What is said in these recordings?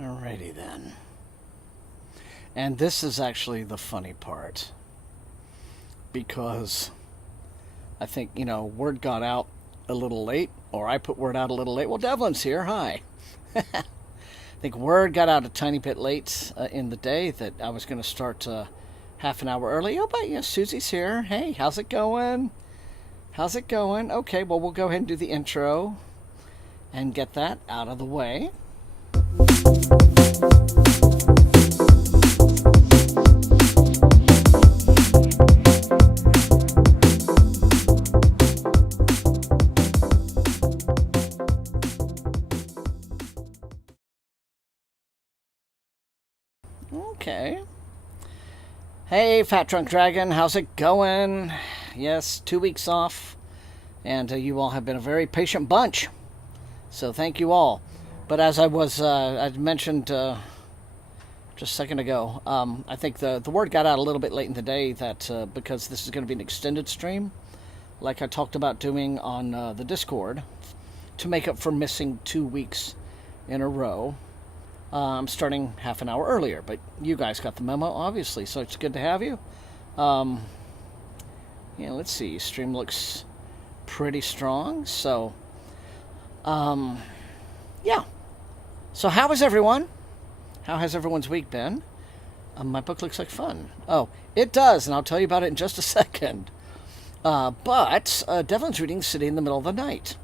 Alrighty then. And this is actually the funny part. Because I think, word got out a little late, or I put word out a little late. Well, Devlin's here. Hi. I think word got out a tiny bit late in the day that I was going to start half an hour early. Oh, but Susie's here. Hey, how's it going? How's it going? Okay, well, we'll go ahead and do the intro and get that out of the way. Okay. Hey, Fat Drunk Dragon, how's it going? Yes, 2 weeks off, and you all have been a very patient bunch, so thank you all. But as I mentioned just a second ago, I think the word got out a little bit late in the day that because this is going to be an extended stream, like I talked about doing on the Discord, to make up for missing 2 weeks in a row. I'm starting half an hour earlier, but you guys got the memo, obviously, so it's good to have you. Let's see. Stream looks pretty strong, so, yeah. So how is everyone? How has everyone's week been? My book looks like fun. Oh, it does, and I'll tell you about it in just a second. But Devlin's reading City in the Middle of the Night.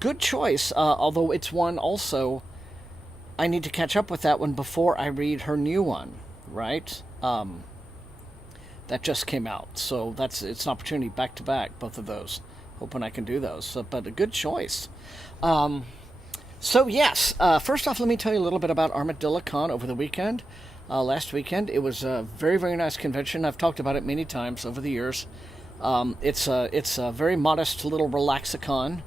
Good choice, although it's one also... I need to catch up with that one before I read her new one, right? That just came out, so it's an opportunity back to back, both of those. Hoping I can do those, but a good choice. So yes, first off, let me tell you a little bit about ArmadilloCon over the weekend. Last weekend, it was a very, very nice convention. I've talked about it many times over the years. It's a very modest little relaxicon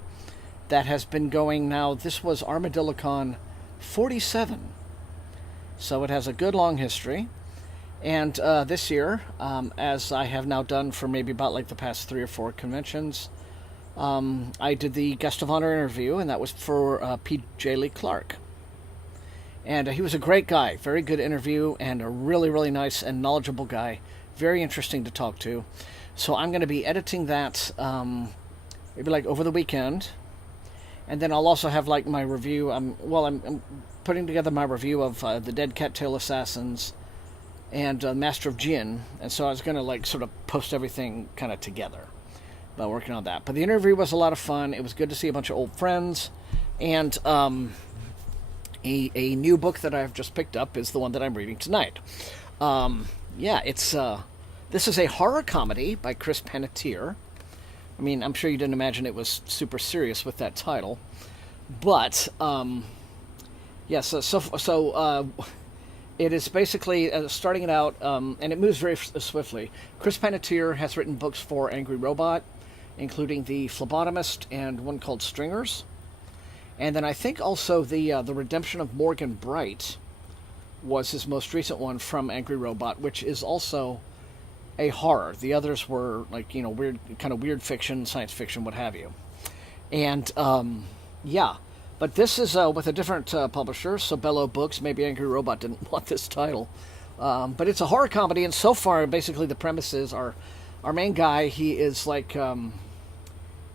that has been going now. This was ArmadilloCon 47. So it has a good long history. And this year, as I have now done for maybe about like the past 3 or 4 conventions, I did the guest of honor interview, and that was for P.J. Lee Clark. And he was a great guy, very good interview, and a really, really nice and knowledgeable guy. Very interesting to talk to. So I'm going to be editing that maybe like over the weekend. And then I'll also have like my review. I'm putting together my review of the Dead Cattail Assassins and Master of Jinn. And so I was going to like sort of post everything kind of together by working on that. But the interview was a lot of fun. It was good to see a bunch of old friends. And a new book that I've just picked up is the one that I'm reading tonight. This is a horror comedy by Chris Panettiere. I mean, I'm sure you didn't imagine it was super serious with that title, but it is basically starting it out, and it moves very swiftly. Chris Panettiere has written books for Angry Robot, including The Phlebotomist and one called Stringers, and then I think also the Redemption of Morgan Bright was his most recent one from Angry Robot, which is also a horror. The others were like, weird fiction, science fiction, what have you. And, but this is with a different publisher, Sobello Books. Maybe Angry Robot didn't want this title. But it's a horror comedy, and so far, basically, the premise is our main guy, he is like,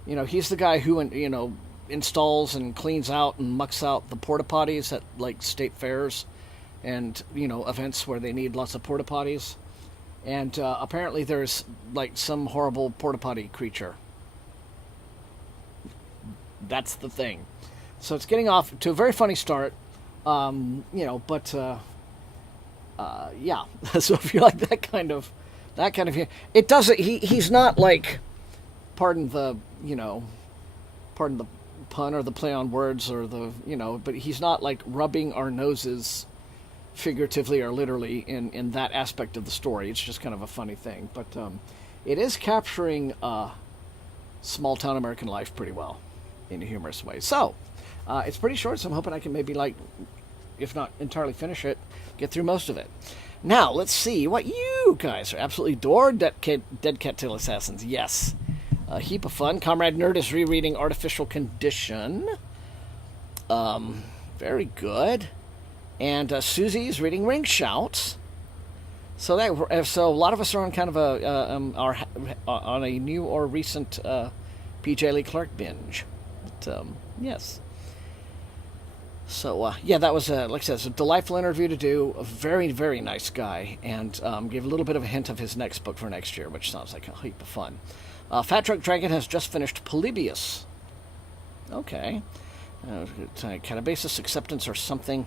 he's the guy who, installs and cleans out and mucks out the porta potties at, like, state fairs and, events where they need lots of porta potties. And apparently there's, like, some horrible porta potty creature. That's the thing. So it's getting off to a very funny start. So if you like that kind of, it doesn't, he's not like, pardon the pun or the play on words or but he's not like rubbing our noses figuratively or literally in that aspect of the story. It's just kind of a funny thing, but it is capturing small town American life pretty well in a humorous way. So it's pretty short, so I'm hoping I can maybe, like, if not entirely finish it, get through most of it. Now let's see what you guys are absolutely adored. Dead Cattail Assassins, yes, a heap of fun. Comrade Nerd is rereading Artificial Condition. Very good. And Susie is reading Ring Shout. So a lot of us are on kind of on a new or recent P.J. Lee Clark binge. But, yes. So, yeah, that was, like I said, it's a delightful interview to do. A very, very nice guy. And gave a little bit of a hint of his next book for next year, which sounds like a heap of fun. Fat Truck Dragon has just finished Polybius. Okay. Catabasis Acceptance or something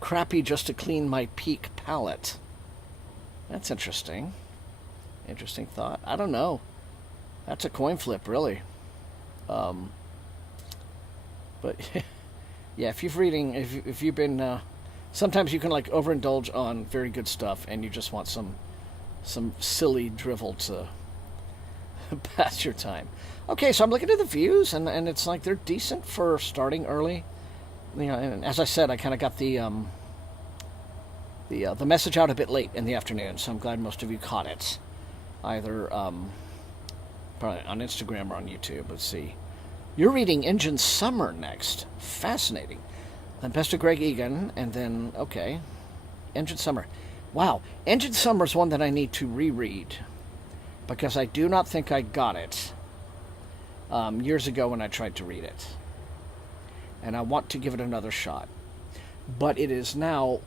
crappy just to clean my peak palette. That's interesting. Interesting thought. I don't know. That's a coin flip, really. But yeah, if you've been, sometimes you can like overindulge on very good stuff, and you just want some silly drivel to pass your time. Okay, so I'm looking at the views, and it's like they're decent for starting early. You know, and as I said, I kind of got the message out a bit late in the afternoon, so I'm glad most of you caught it, either probably on Instagram or on YouTube. Let's see. You're reading Engine Summer next. Fascinating. Then Best of Greg Egan, and then, okay, Engine Summer. Wow, Engine Summer is one that I need to reread, because I do not think I got it years ago when I tried to read it. And I want to give it another shot. But it is now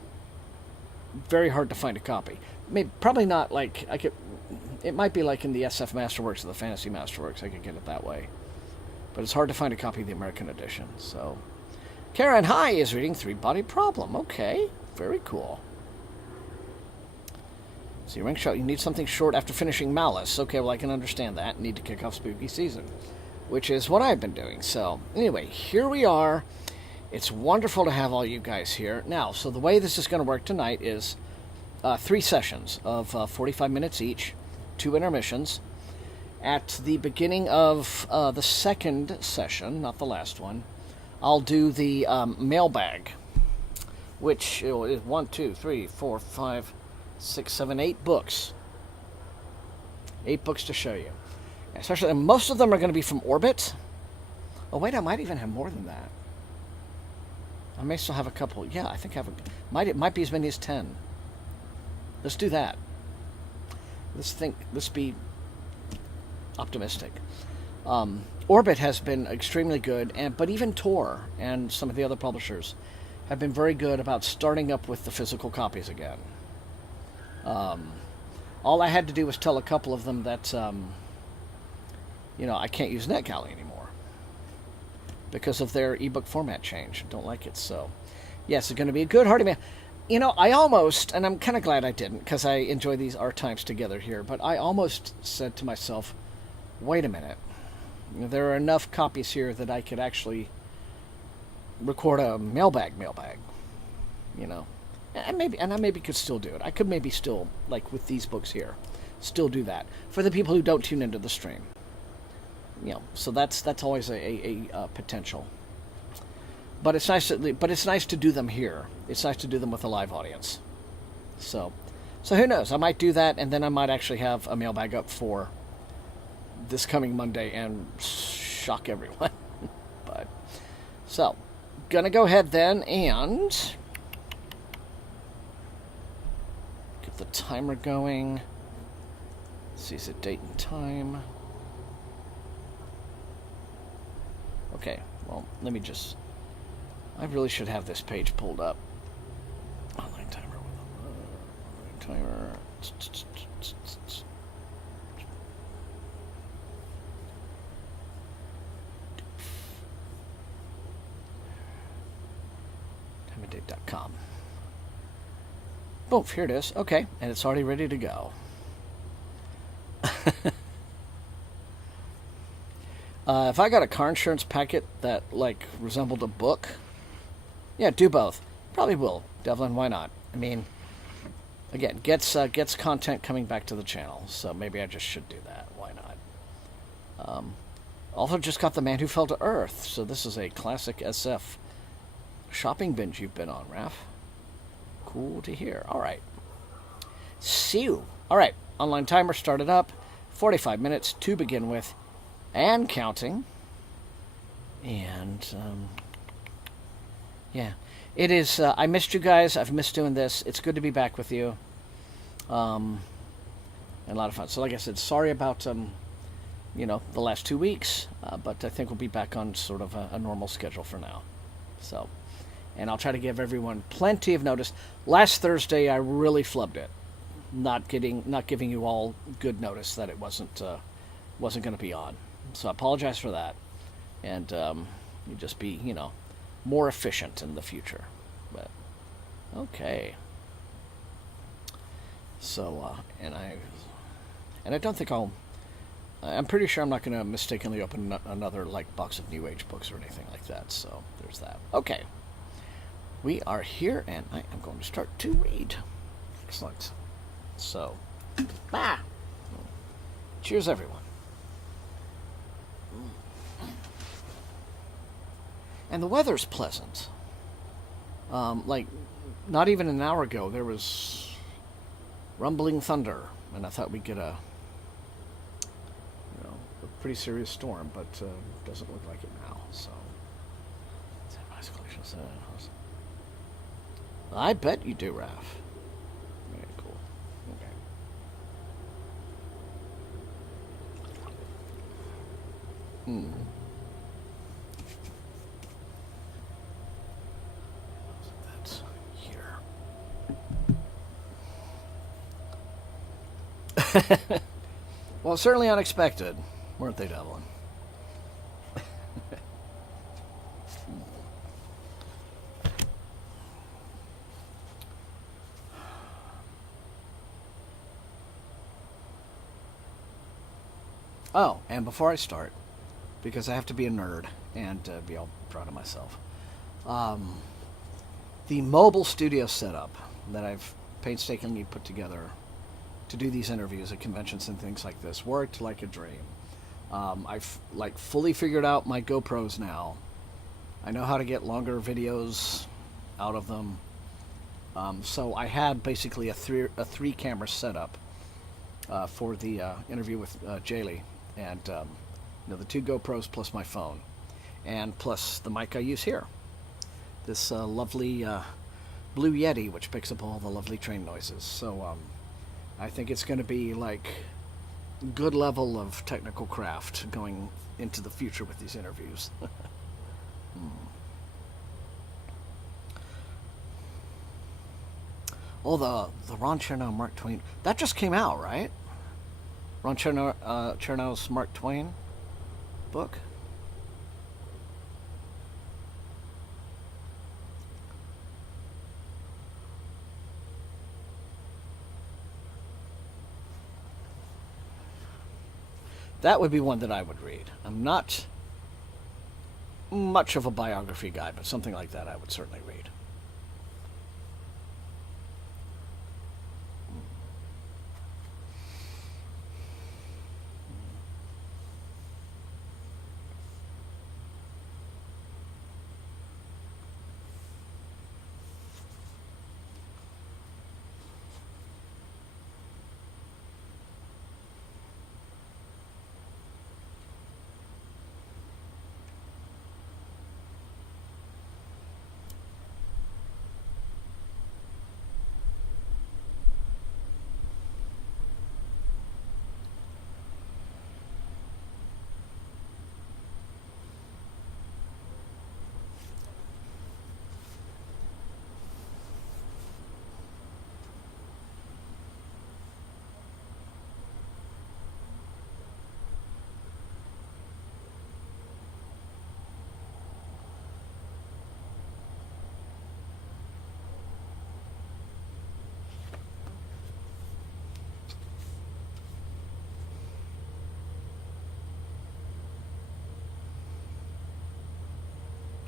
very hard to find a copy. Maybe, probably not like, it might be like in the SF Masterworks or the Fantasy Masterworks, I could get it that way. But it's hard to find a copy of the American edition, so. Karen High is reading Three Body Problem. Okay, very cool. See, Ring Shot, you need something short after finishing Malice. Okay, well, I can understand that. Need to kick off spooky season, which is what I've been doing. So, anyway, here we are. It's wonderful to have all you guys here. Now, so the way this is going to work tonight is 3 sessions of 45 minutes each, 2 intermissions. At the beginning of the second session, not the last one, I'll do the mailbag, which is 1, 2, 3, 4, 5, 6, 7, 8 books. 8 books to show you. Especially, and most of them are going to be from Orbit. Oh, wait, I might even have more than that. I may still have a couple. Yeah, I think I have it might be as many as 10. Let's do that. Let's be optimistic. Orbit has been extremely good, but even Tor and some of the other publishers have been very good about starting up with the physical copies again. All I had to do was tell a couple of them that, I can't use NetGalley anymore because of their ebook format change. Don't like it. So, yes, it's going to be a good hearty man. I almost, and I'm kind of glad I didn't because I enjoy our times together here, but I almost said to myself, wait a minute. There are enough copies here that I could actually record a mailbag, and I maybe could still do it. I could maybe still, like with these books here, still do that for the people who don't tune into the stream. So that's always a potential. But it's nice to do them here. It's nice to do them with a live audience. So who knows? I might do that, and then I might actually have a mailbag up for this coming Monday and shock everyone. But so, gonna go ahead then and get the timer going. Let's see, is it date and time? Okay, well, let me just. I really should have this page pulled up. Online timer. Timer. Timeanddate.com. Boom, here it is. Okay, and it's already ready to go. If I got a car insurance packet that, resembled a book, yeah, do both. Probably will. Devlin, why not? I mean, again, gets content coming back to the channel, so maybe I just should do that. Why not? Also just got The Man Who Fell to Earth, so this is a classic SF shopping binge you've been on, Raph. Cool to hear. All right. See you. All right, online timer started up. 45 minutes to begin with. And counting. And, yeah. It is. I missed you guys. I've missed doing this. It's good to be back with you. And a lot of fun. So, like I said, sorry about the last 2 weeks, but I think we'll be back on sort of a normal schedule for now. So, and I'll try to give everyone plenty of notice. Last Thursday, I really flubbed it, not giving you all good notice that it wasn't going to be on. So I apologize for that, and you just be more efficient in the future. But okay. So and I don't think I'm pretty sure I'm not going to mistakenly open another box of New Age books or anything like that. So there's that. Okay. We are here, and I am going to start to read. Excellent. So, cheers, everyone. And the weather's pleasant. Not even an hour ago, there was rumbling thunder, and I thought we'd get a pretty serious storm, but doesn't look like it now. So, I bet you do, Raph. Very cool. Okay. That's here. Well, certainly unexpected, weren't they, Devlin? Oh, and before I start, because I have to be a nerd and be all proud of myself, the mobile studio setup that I've painstakingly put together to do these interviews at conventions and things like this worked like a dream. I've fully figured out my GoPros now. I know how to get longer videos out of them. So I had basically a three camera setup for the interview with Jaylee, and the 2 GoPros plus my phone, and plus the mic I use here. This lovely Blue Yeti, which picks up all the lovely train noises. So I think it's going to be good level of technical craft going into the future with these interviews. Oh, the Ron Chernow Mark Twain, that just came out, right? Ron Chernow's Mark Twain book. That would be one that I would read. I'm not much of a biography guy, but something like that I would certainly read.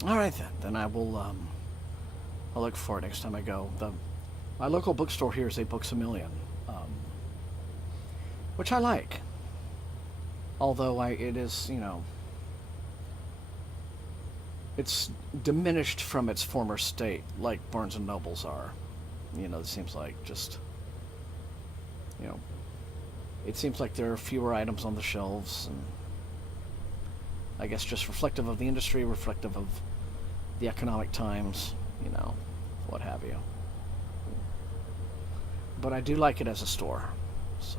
All right, then I will. I'll look for it next time I go. My local bookstore here is a Books a Million, which I like. Although it is, it's diminished from its former state, like Barnes and Nobles are. It seems like just, it seems like there are fewer items on the shelves, and I guess just reflective of the industry, reflective of the economic times. you know, what have you. But I do like it as a store. So.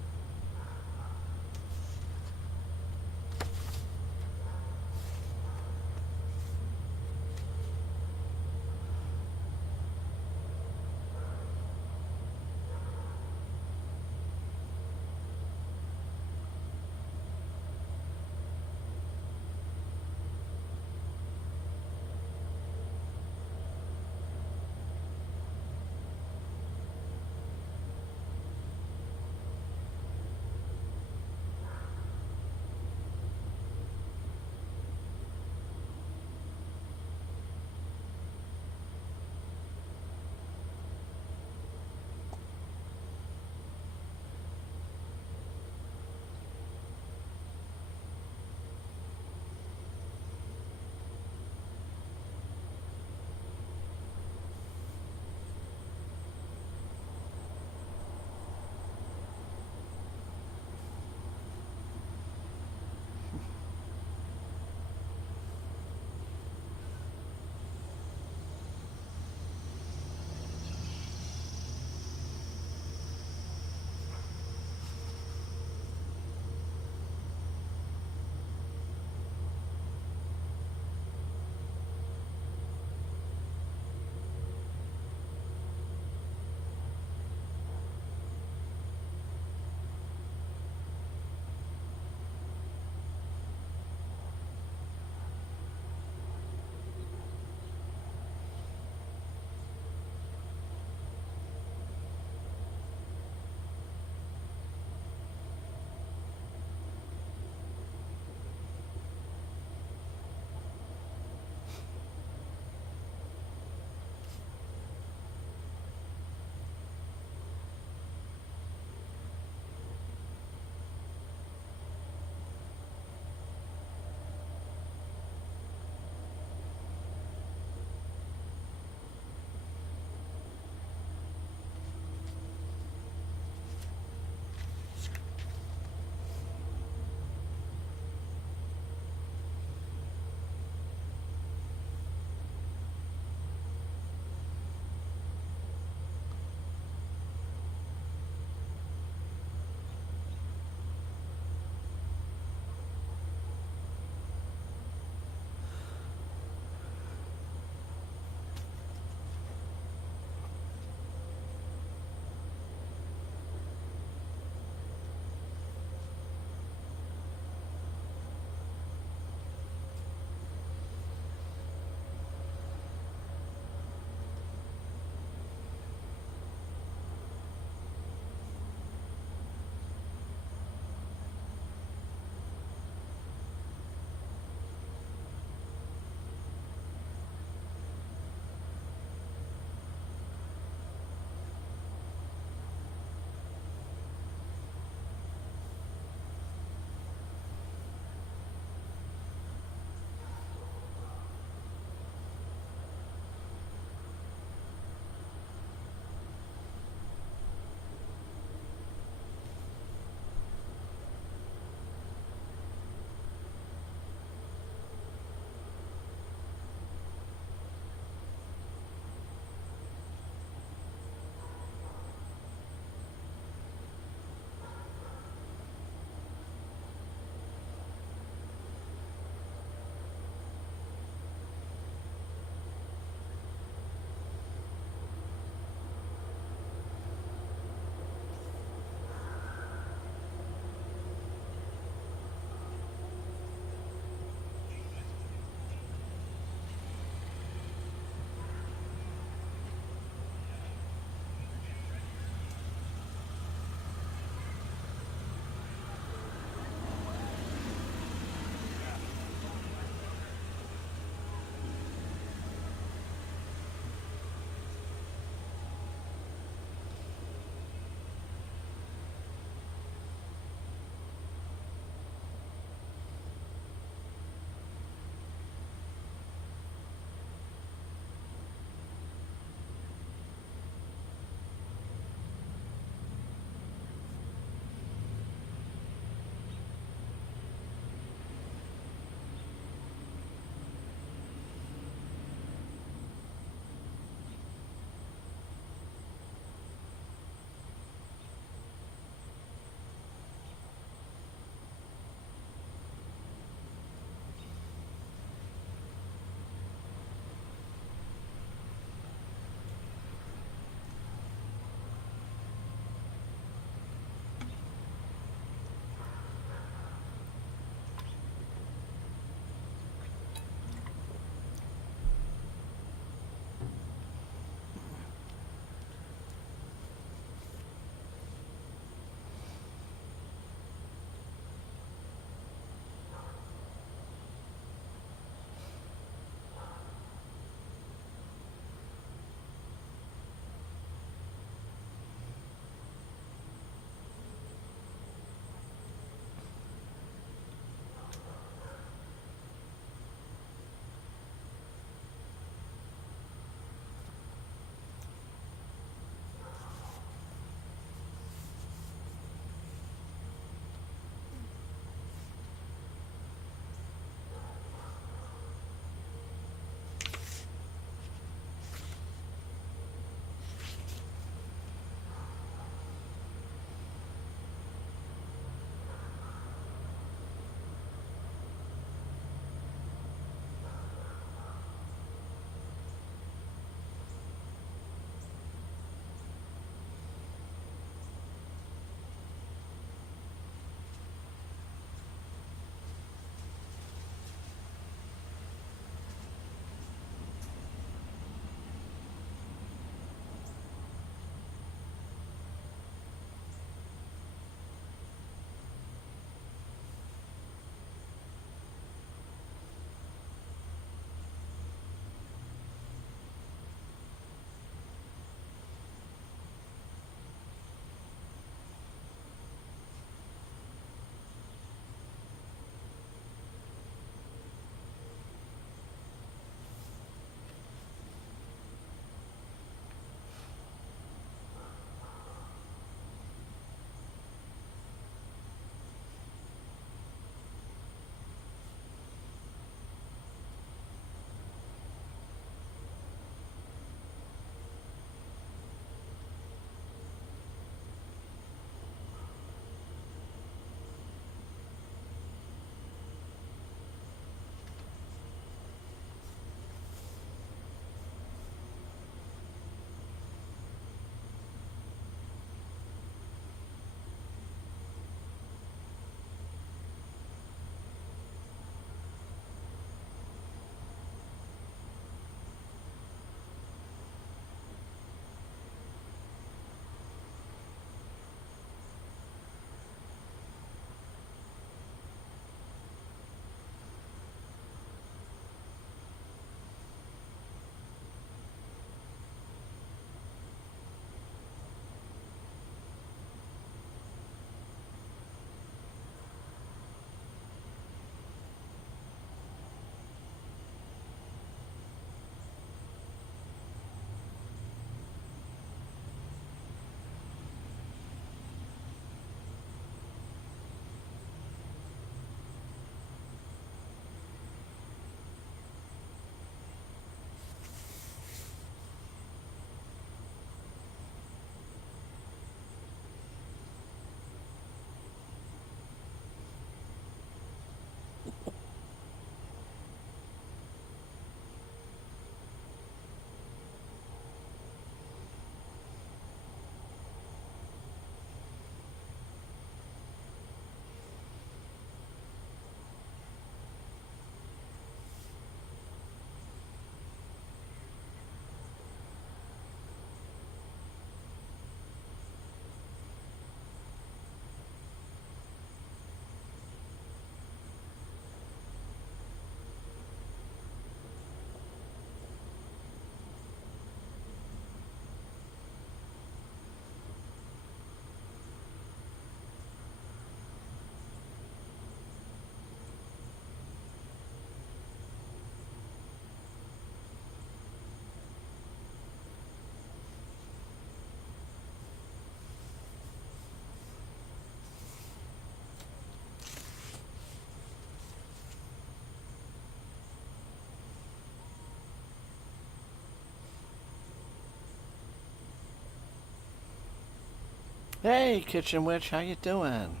Hey, Kitchen Witch, how you doing?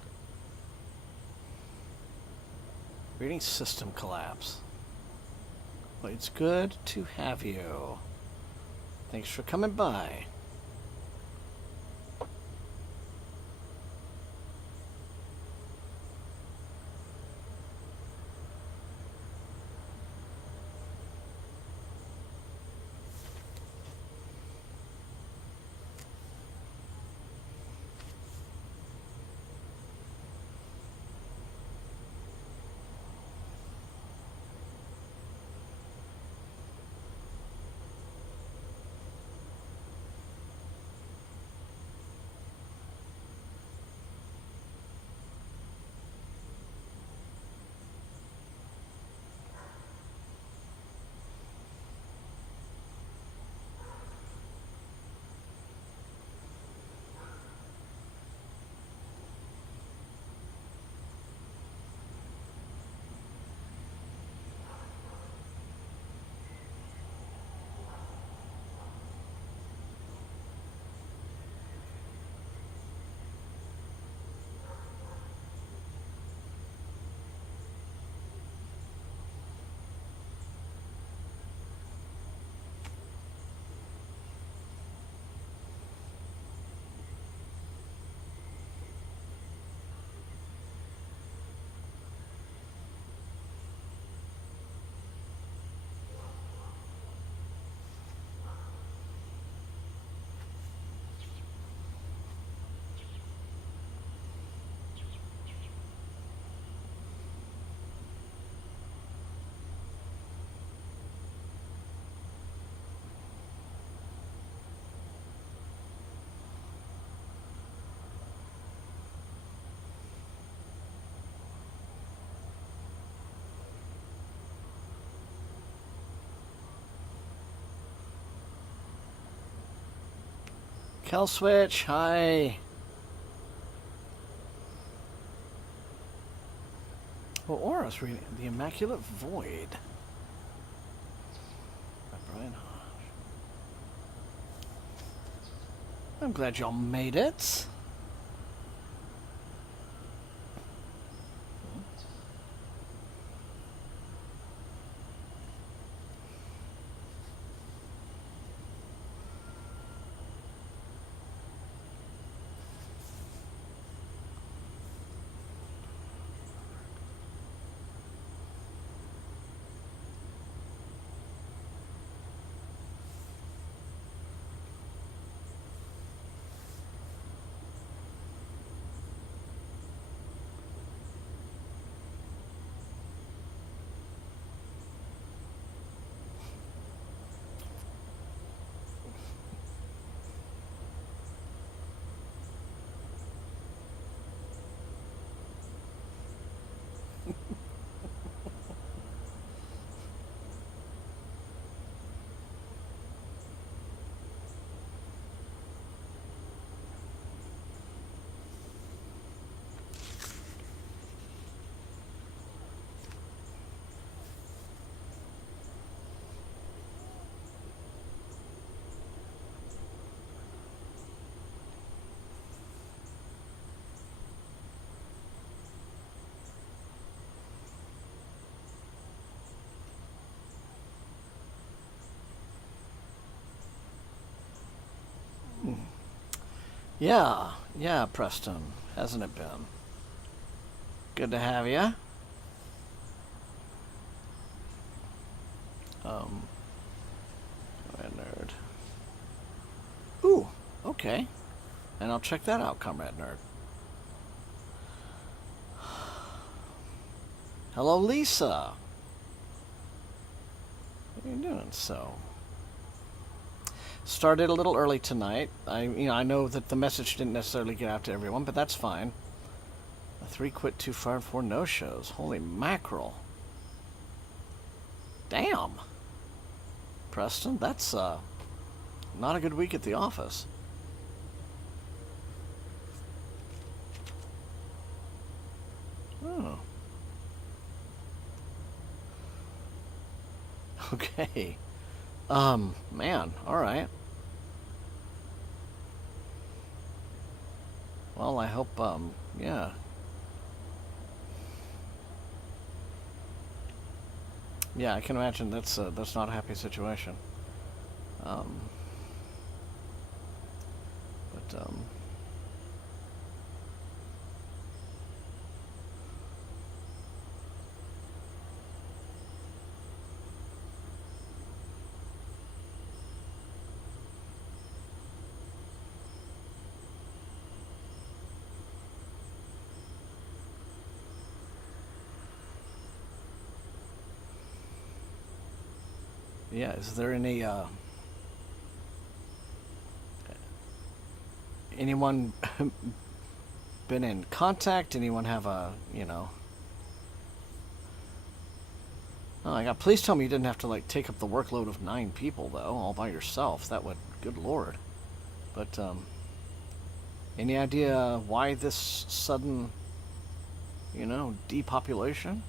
Reading system collapse. Well, it's good to have you. Thanks for coming by. Kel Switch, hi. Well, Aura's reading The Immaculate Void by Brian Hodge. I'm glad y'all made it. Yeah, Preston. Hasn't it been? Good to have you. Comrade Nerd. Ooh, okay. And I'll check that out, Comrade Nerd. Hello, Lisa. What are you doing? So, started a little early tonight. I know that the message didn't necessarily get out to everyone, but that's fine. 3 quit too far, 4 no-shows. Holy mackerel. Damn. Preston, that's not a good week at the office. Oh. Okay. Man, alright. Well, I hope, yeah. Yeah, I can imagine that's not a happy situation. Um, but yeah, is there anyone been in contact? Anyone have a, Oh my god, please tell me you didn't have to, like, take up the workload of 9 people, though, all by yourself. That would, good lord. But, any idea why this sudden, depopulation?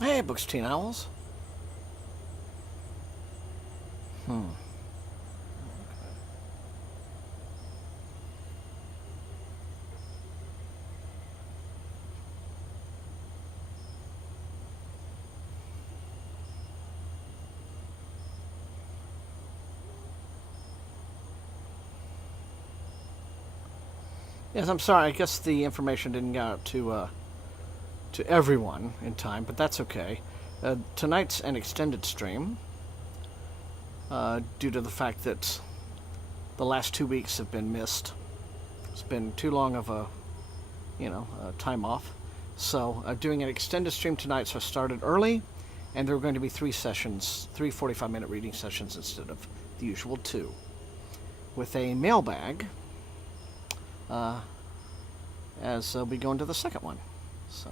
Hey, Books, Teen Owls. Hmm. Yes, I'm sorry. I guess the information didn't get out to everyone in time, but that's okay. Tonight's an extended stream due to the fact that the last 2 weeks have been missed. It's been too long of a time off. So doing an extended stream tonight, so I started early, and there are going to be 3 sessions, 3 45-minute reading sessions instead of the usual 2, with a mailbag as we go into the second one. So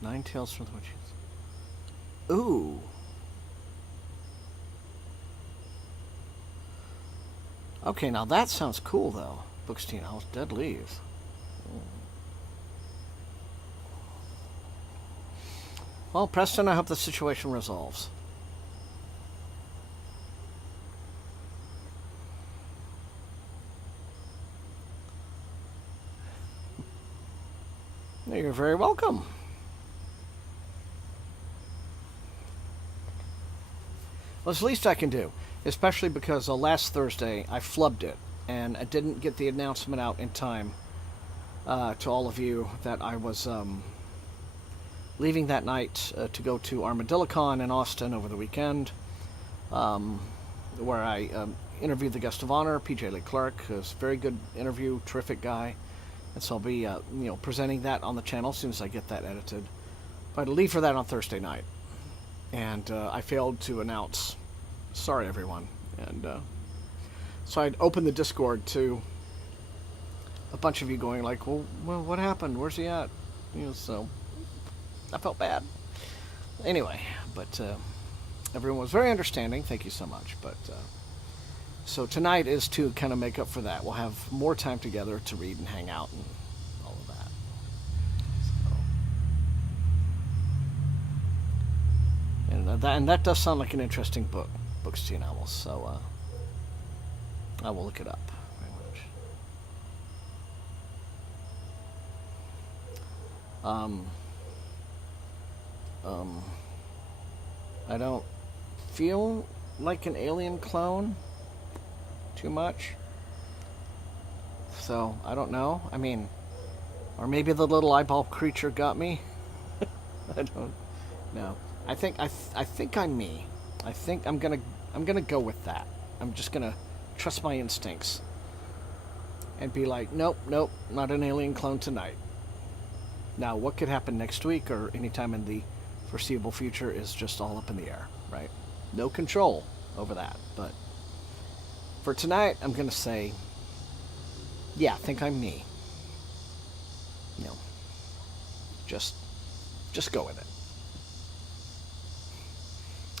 9 Tales from the Witches. Ooh. Okay, now that sounds cool, though. Bookstein House, Dead Leaves. Well, Preston, I hope the situation resolves. You're very welcome. Well, it's the least I can do, especially because last Thursday I flubbed it. and I didn't get the announcement out in time to all of you that I was leaving that night to go to ArmadilloCon in Austin over the weekend, where I interviewed the guest of honor, PJ Leclerc, who's a very good interview, terrific guy. And so I'll be presenting that on the channel as soon as I get that edited. But I had to leave for that on Thursday night, and I failed to announce. Sorry, everyone. And so I'd opened the Discord to a bunch of you going like, well, what happened? Where's he at? So I felt bad. Anyway, but everyone was very understanding. Thank you so much. But so tonight is to kind of make up for that. We'll have more time together to read and hang out and all of that. So, and that does sound like an interesting book, Bluesky novels. So I will look it up very much. I don't feel like an alien clone too much. So, I don't know. I mean, or maybe the little eyeball creature got me. I don't know. I think I'm me. I think I'm gonna go with that. I'm just gonna trust my instincts and be like, nope, not an alien clone tonight. Now, what could happen next week or anytime in the foreseeable future is just all up in the air, right? No control over that. But for tonight, I'm going to say, yeah, I think I'm me. Just go with it.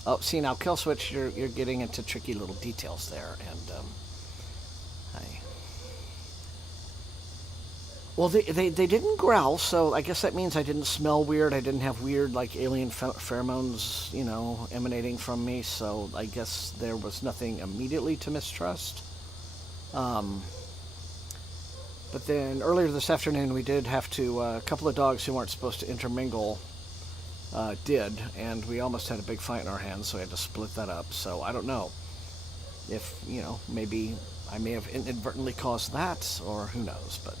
Oh, see, now, Killswitch, you're getting into tricky little details there, and well, they didn't growl, so I guess that means I didn't smell weird. I didn't have weird, like, alien pheromones, emanating from me, so I guess there was nothing immediately to mistrust. But then earlier this afternoon, we did have to, a couple of dogs who weren't supposed to intermingle did, and we almost had a big fight in our hands, so we had to split that up. So I don't know if, maybe I may have inadvertently caused that, or who knows, but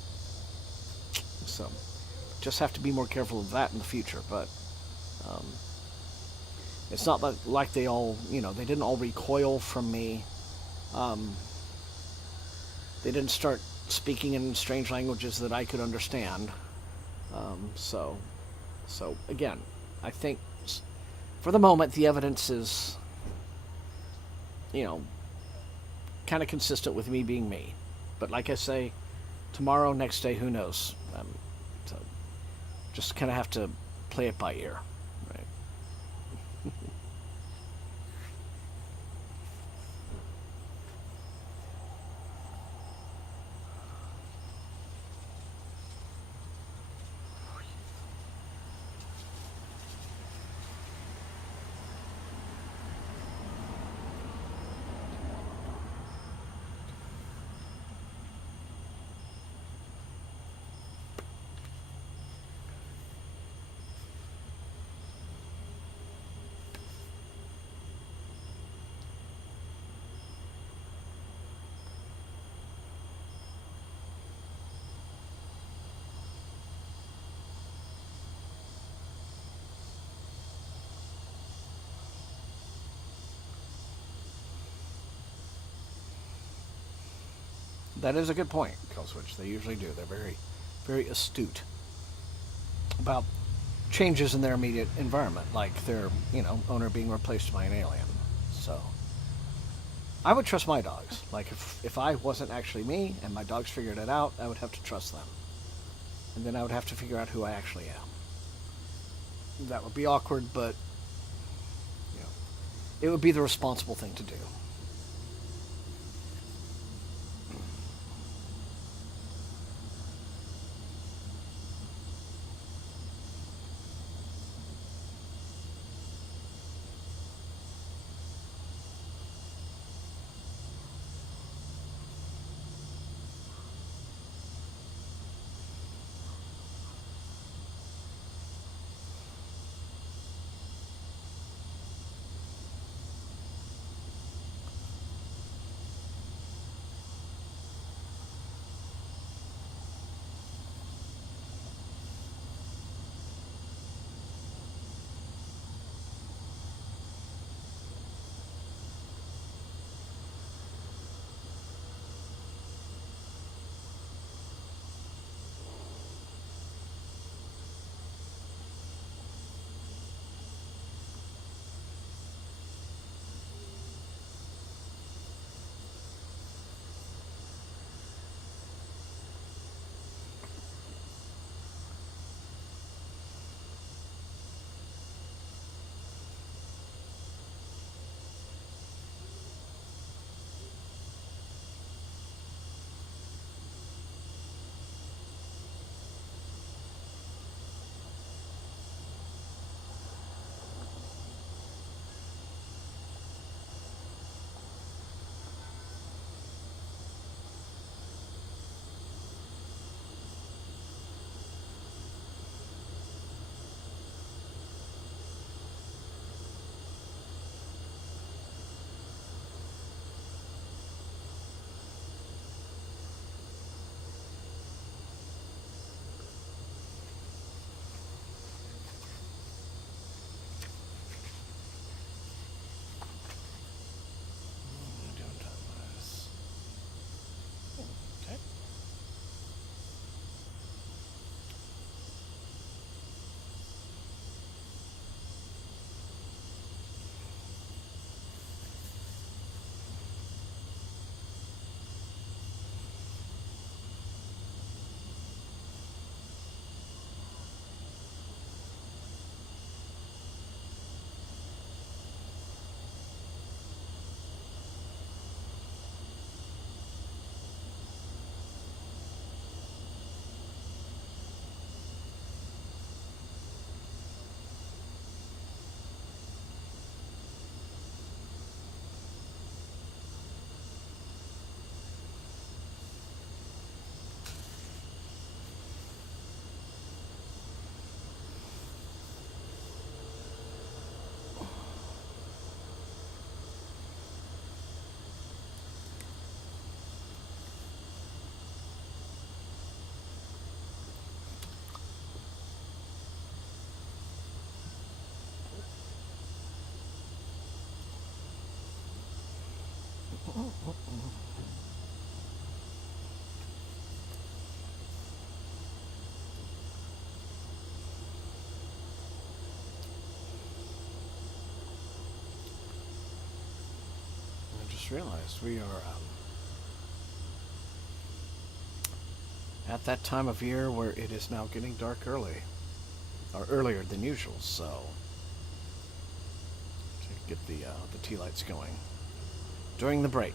so just have to be more careful of that in the future. But it's not like they all, they didn't all recoil from me. They didn't start speaking in strange languages that I could understand. So again, I think for the moment the evidence is, kind of consistent with me being me. But like I say, tomorrow, next day, who knows? So just kind of have to play it by ear, right? That is a good point, Killswitch. They usually do. They're very, very astute about changes in their immediate environment, like their, owner being replaced by an alien. So I would trust my dogs. Like, if I wasn't actually me and my dogs figured it out, I would have to trust them. And then I would have to figure out who I actually am. That would be awkward, but, it would be the responsible thing to do. I just realized we are at that time of year where it is now getting dark early, or earlier than usual, so to get the tea lights going during the break.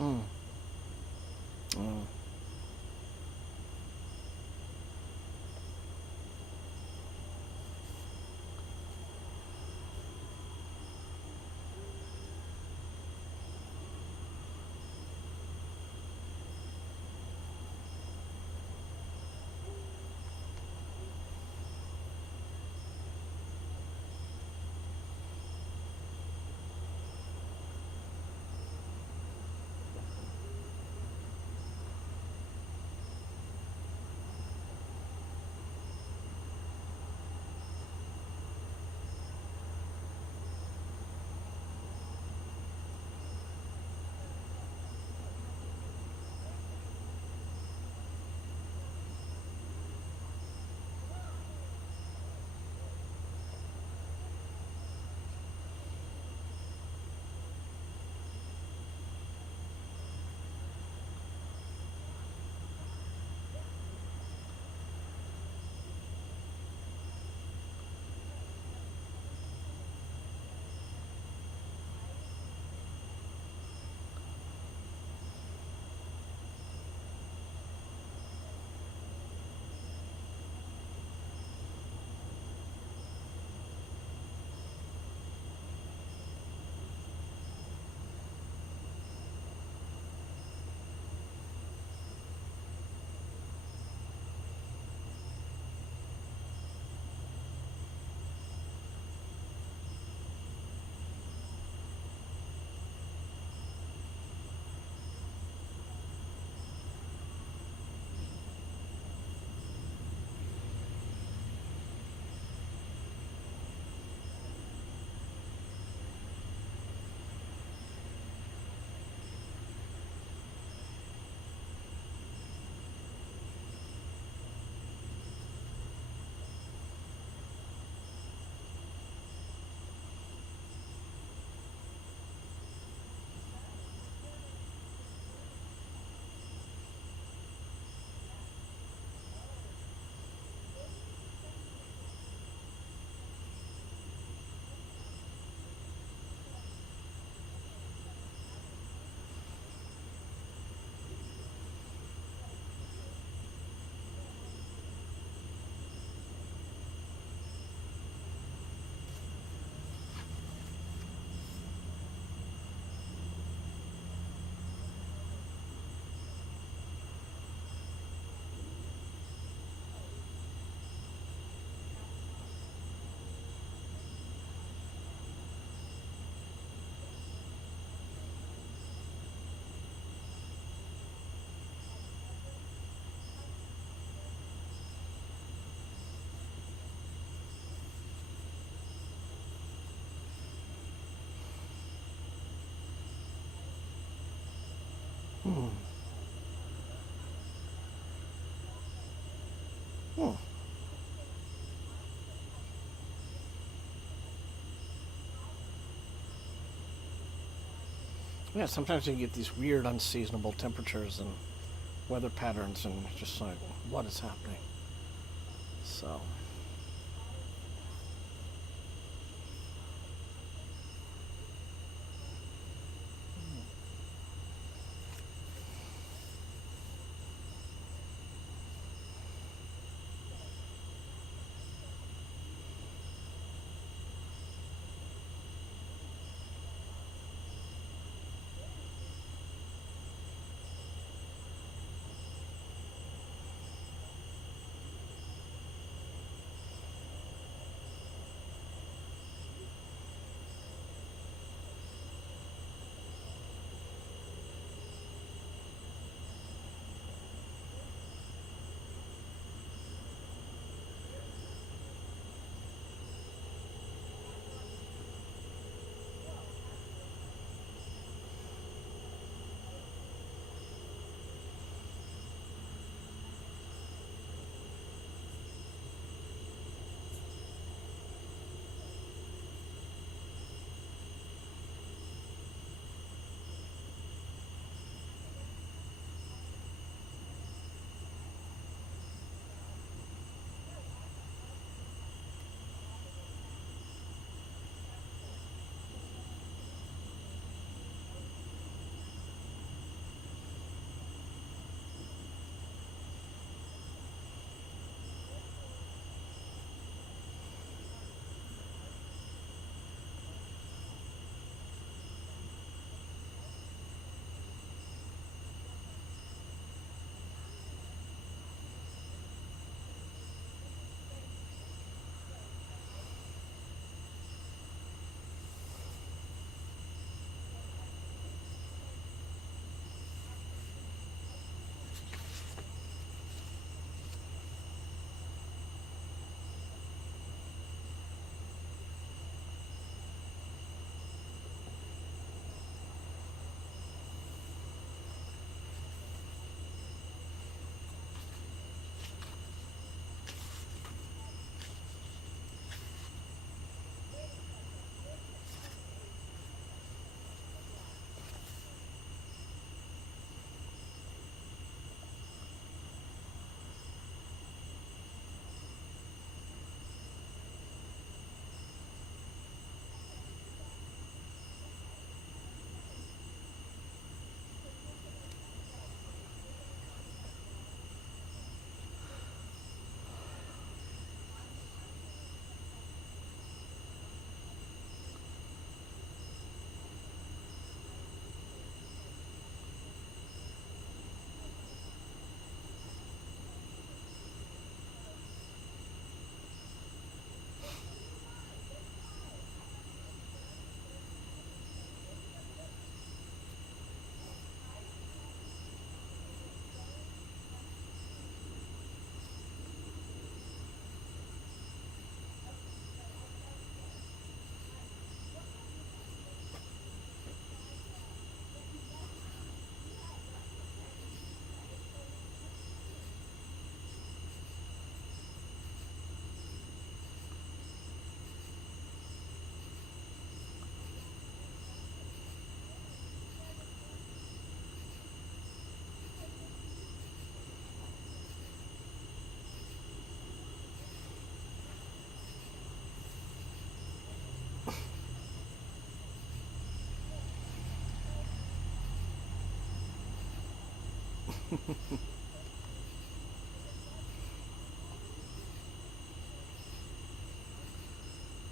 Mm. Mm. Hmm. Hmm. Yeah, sometimes you get these weird, unseasonable temperatures and weather patterns, and just like, what is happening? So.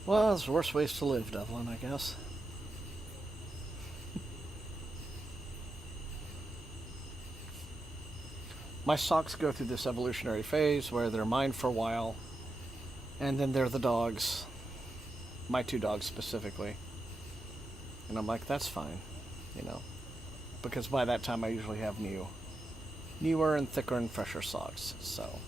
Well, there's worse ways to live, Devlin, I guess. My socks go through this evolutionary phase where they're mine for a while, and then they're the dogs. My two dogs specifically. And I'm like, that's fine, you know. Because by that time I usually have newer and thicker and fresher socks, so...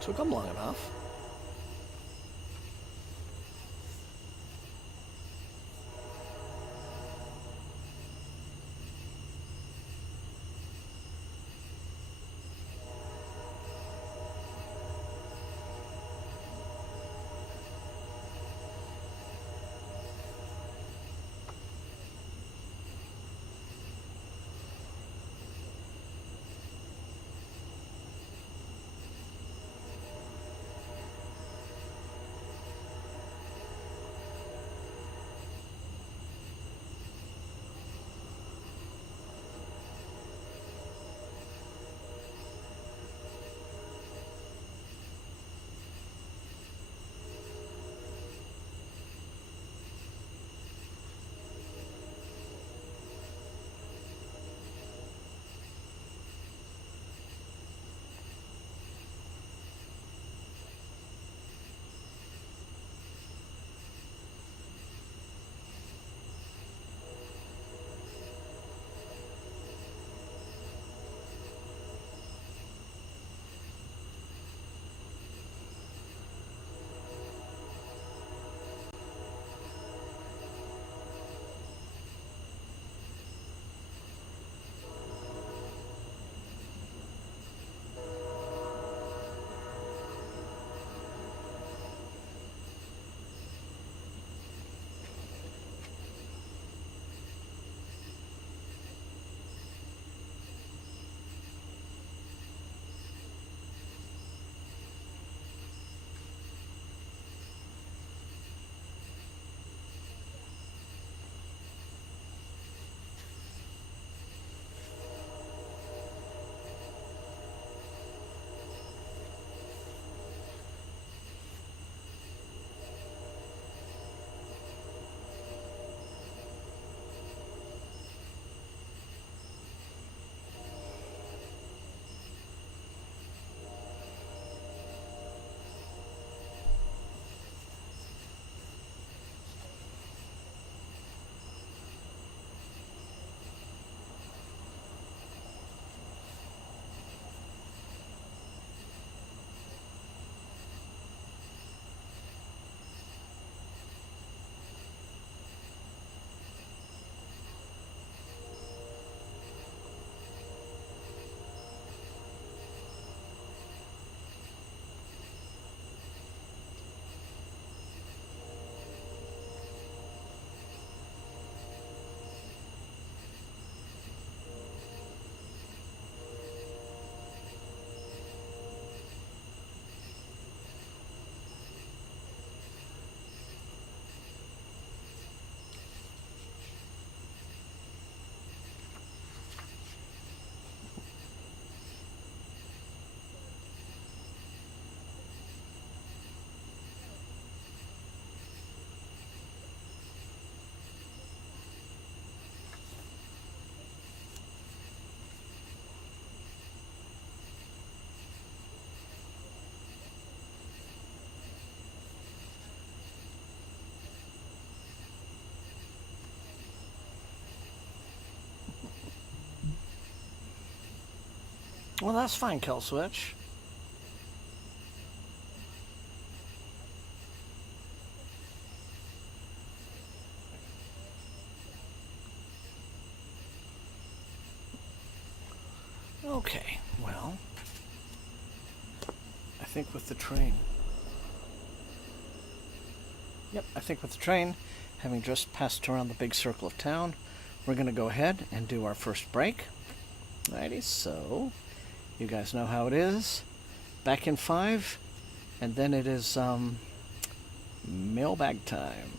Took them long enough. Well, that's fine, Kill Switch. Okay, well, I think with the train... Yep, I think with the train, having just passed around the big circle of town, we're going to go ahead and do our first break. Alrighty, so you guys know how it is. Back in 5, and then it is mailbag time.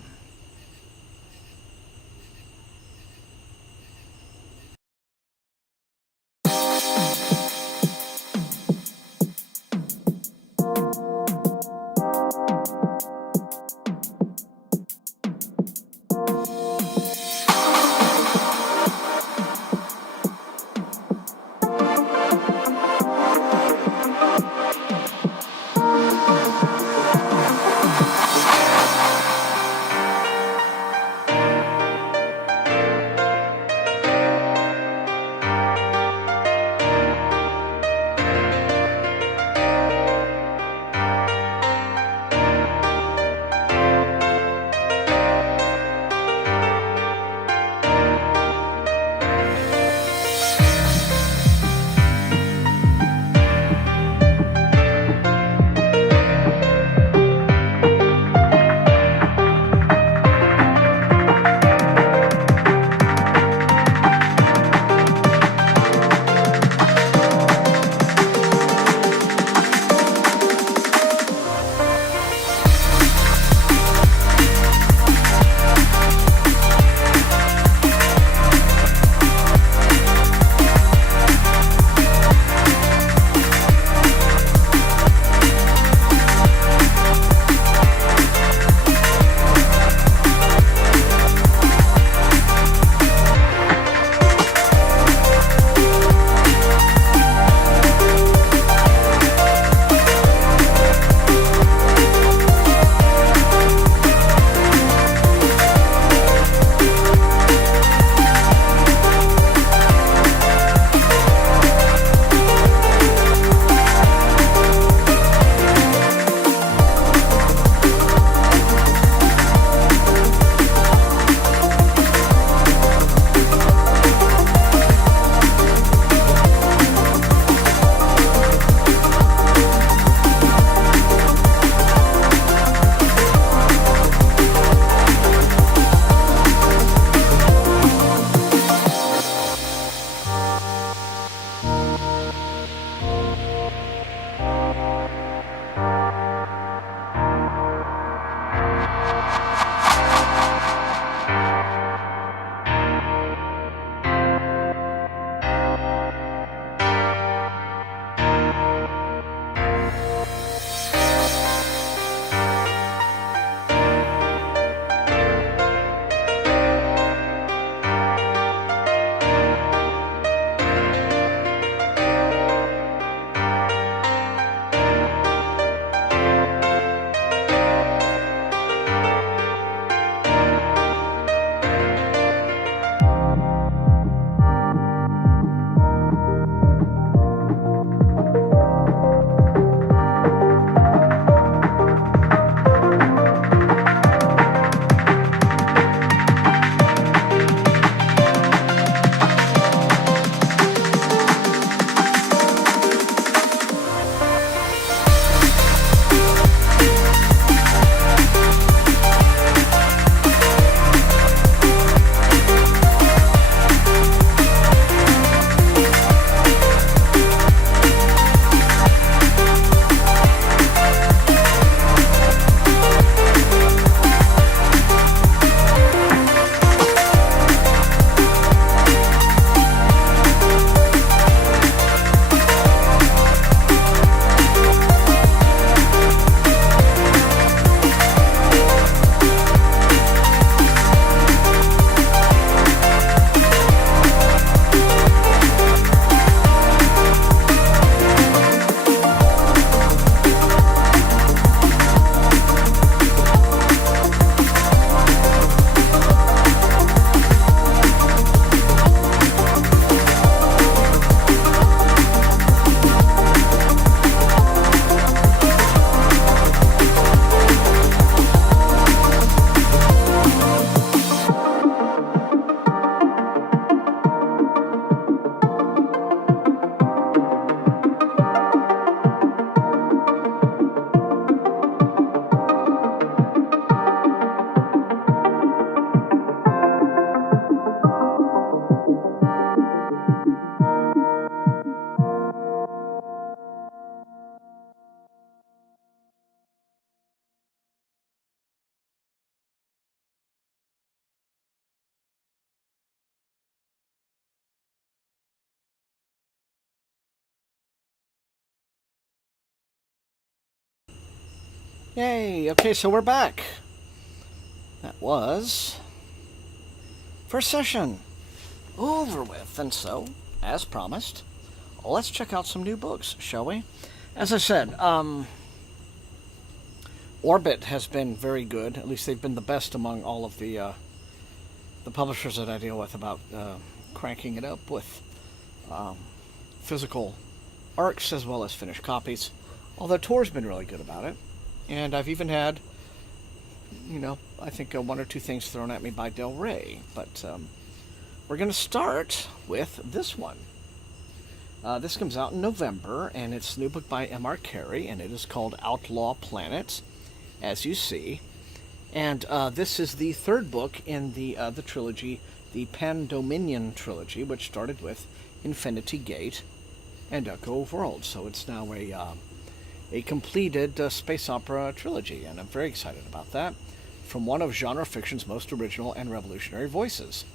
Yay! Okay, so we're back. That was first session over with, and so, as promised, let's check out some new books, shall we? As I said, Orbit has been very good. At least they've been the best among all of the publishers that I deal with about cranking it up with physical arcs as well as finished copies. Although Tor's been really good about it. And I've even had, I think one or two things thrown at me by Del Rey. But we're going to start with this one. This comes out in November, and it's a new book by M.R. Carey, and it is called Outlaw Planet, as you see. And this is the third book in the trilogy, the Pan-Dominion trilogy, which started with Infinity Gate and Echo of Worlds. So it's now a completed space opera trilogy, and I'm very excited about that. From one of genre fiction's most original and revolutionary voices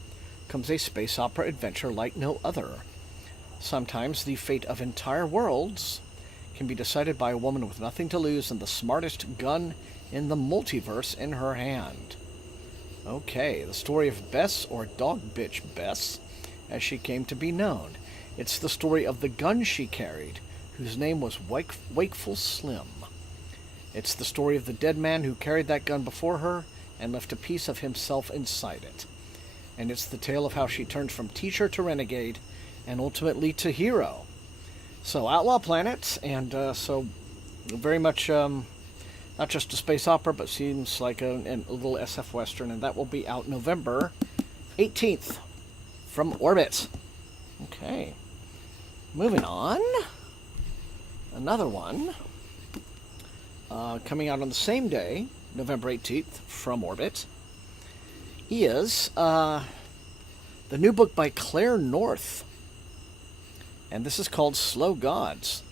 comes a space opera adventure like no other. Sometimes the fate of entire worlds can be decided by a woman with nothing to lose and the smartest gun in the multiverse in her hand. Okay, the story of Bess, or Dog Bitch Bess, as she came to be known. It's the story of the gun she carried, whose name was Wakeful Slim. It's the story of the dead man who carried that gun before her and left a piece of himself inside it. And it's the tale of how she turned from teacher to renegade and ultimately to hero. So Outlaw Planet, and so very much not just a space opera, but seems like a little SF Western, and that will be out November 18th from Orbit. Okay. Moving on. Another one coming out on the same day, November 18th, from Orbit, is the new book by Claire North. And this is called Slow Gods.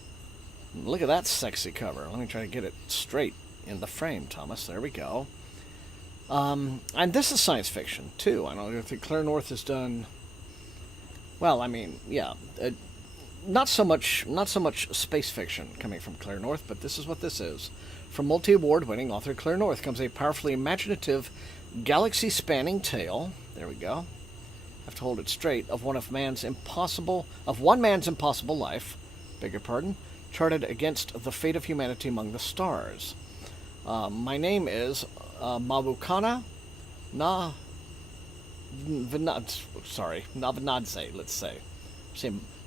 Look at that sexy cover. Let me try to get it straight in the frame, Thomas. There we go. And this is science fiction, too. I don't think Claire North has done... Well, I mean, yeah... Not so much space fiction coming from Claire North, but this is what this is. From multi-award-winning author Claire North comes a powerfully imaginative, galaxy-spanning tale. There we go. I have to hold it straight. Of one man's impossible life. Beg your pardon. Charted against the fate of humanity among the stars. My name is Mawukana Navanadze. Let's say.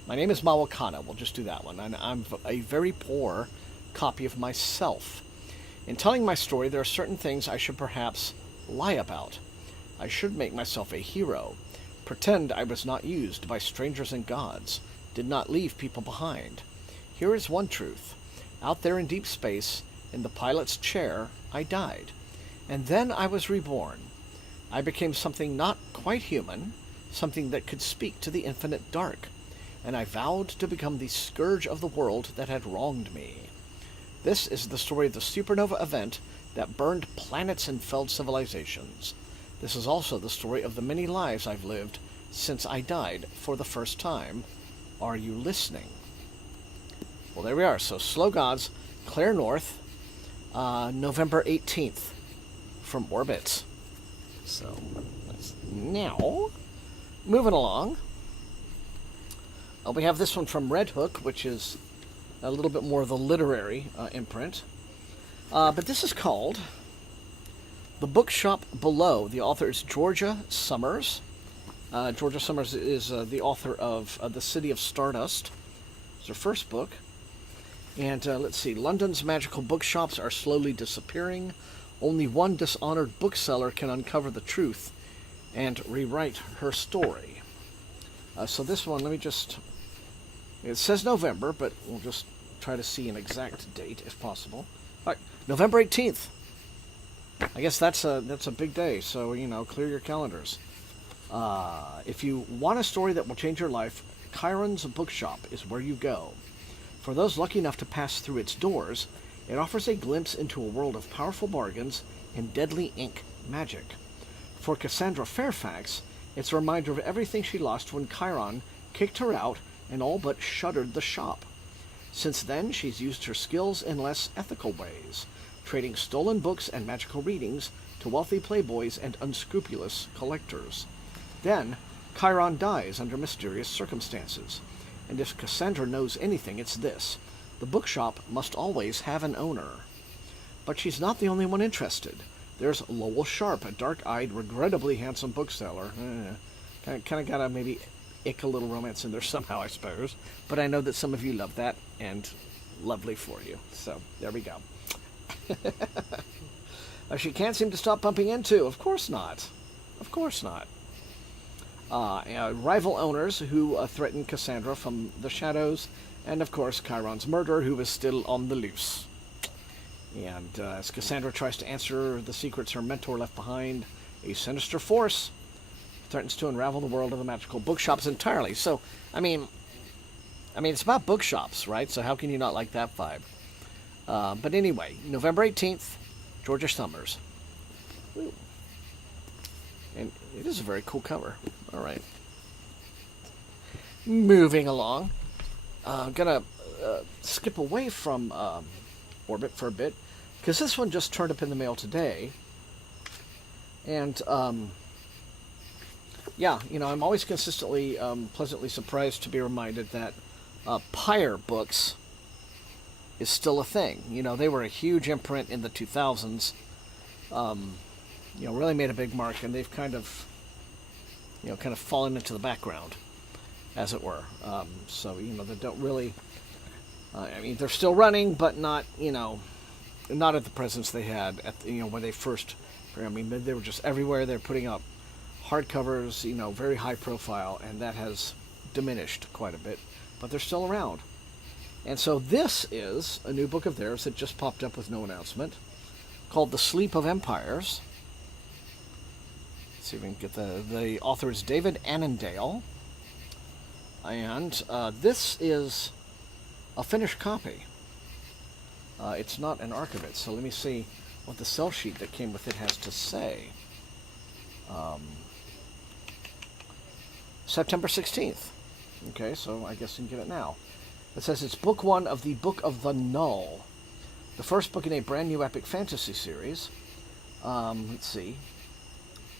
My name is Mawakana. We'll just do that one. And I'm a very poor copy of myself. In telling my story, there are certain things I should perhaps lie about. I should make myself a hero. Pretend I was not used by strangers and gods. Did not leave people behind. Here is one truth. Out there in deep space, in the pilot's chair, I died. And then I was reborn. I became something not quite human, something that could speak to the infinite dark. And I vowed to become the scourge of the world that had wronged me. This is the story of the supernova event that burned planets and felled civilizations. This is also the story of the many lives I've lived since I died for the first time. Are you listening? Well, there we are. So, Slow Gods, Claire North, November 18th from Orbit. So, now, moving along. We have this one from Red Hook, which is a little bit more of the literary imprint. But this is called The Bookshop Below. The author is Georgia Summers. Georgia Summers is the author of The City of Stardust. It's her first book. And let's see. London's magical bookshops are slowly disappearing. Only one dishonored bookseller can uncover the truth and rewrite her story. So this one, let me just... It says November, but we'll just try to see an exact date if possible. All right, November 18th. I guess that's a big day, so, clear your calendars. If you want a story that will change your life, Chiron's Bookshop is where you go. For those lucky enough to pass through its doors, it offers a glimpse into a world of powerful bargains and deadly ink magic. For Cassandra Fairfax, it's a reminder of everything she lost when Chiron kicked her out and all but shuttered the shop. Since then, she's used her skills in less ethical ways, trading stolen books and magical readings to wealthy playboys and unscrupulous collectors. Then, Chiron dies under mysterious circumstances, and if Cassandra knows anything, it's this: the bookshop must always have an owner. But she's not the only one interested. There's Lowell Sharp, a dark-eyed, regrettably handsome bookseller. Kind of gotta maybe ick a little romance in there somehow, I suppose. But I know that some of you love that, and lovely for you. So, there we go. She can't seem to stop bumping into. Of course not. Of course not. Rival owners who threaten Cassandra from the shadows, and of course Chiron's murderer, who is still on the loose. And as Cassandra tries to answer the secrets her mentor left behind, a sinister force threatens to unravel the world of the magical bookshops entirely. So, I mean, it's about bookshops, right? So how can you not like that vibe? But anyway, November 18th, Georgia Summers. Ooh. And it is a very cool cover. All right. Moving along. I'm going to skip away from Orbit for a bit, because this one just turned up in the mail today. And, yeah, I'm always consistently pleasantly surprised to be reminded that Pyre Books is still a thing. They were a huge imprint in the 2000s. Really made a big mark, and they've kind of fallen into the background, as it were. So, they don't really, they're still running, but not, not at the presence they had at, when they first, they were just everywhere. They're putting up hardcovers, very high profile, and that has diminished quite a bit, but they're still around. And so this is a new book of theirs that just popped up with no announcement, called The Sleep of Empires. Let's see if we can get the author is David Annandale. And this is a finished copy. It's not an archivist, so let me see what the sell sheet that came with it has to say. September 16th. Okay, so I guess you can get it now. It says it's book 1 of the Book of the Null, the first book in a brand new epic fantasy series. Let's see.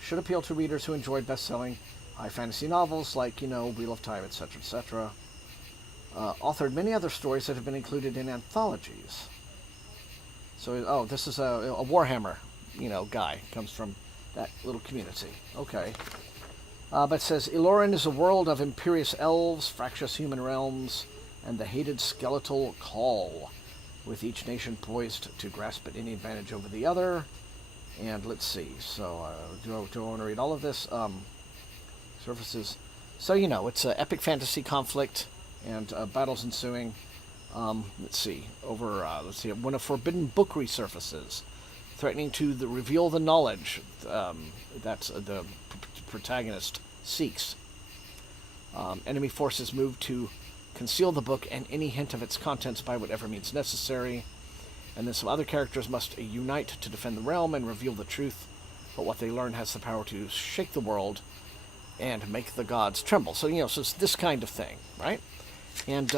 Should appeal to readers who enjoy best-selling high fantasy novels like, Wheel of Time, etc., etc. Authored many other stories that have been included in anthologies. So, this is a Warhammer, guy. Comes from that little community. Okay. But it says, Eloran is a world of imperious elves, fractious human realms, and the hated skeletal Call, with each nation poised to grasp at any advantage over the other. And let's see, so do I want to read all of this? Surfaces. So, it's an epic fantasy conflict and battles ensuing. Let's see, when a forbidden book resurfaces, threatening to reveal the knowledge that the protagonist seeks. Enemy forces move to conceal the book and any hint of its contents by whatever means necessary. And then some other characters must unite to defend the realm and reveal the truth, but what they learn has the power to shake the world and make the gods tremble. So, so it's this kind of thing, right? And,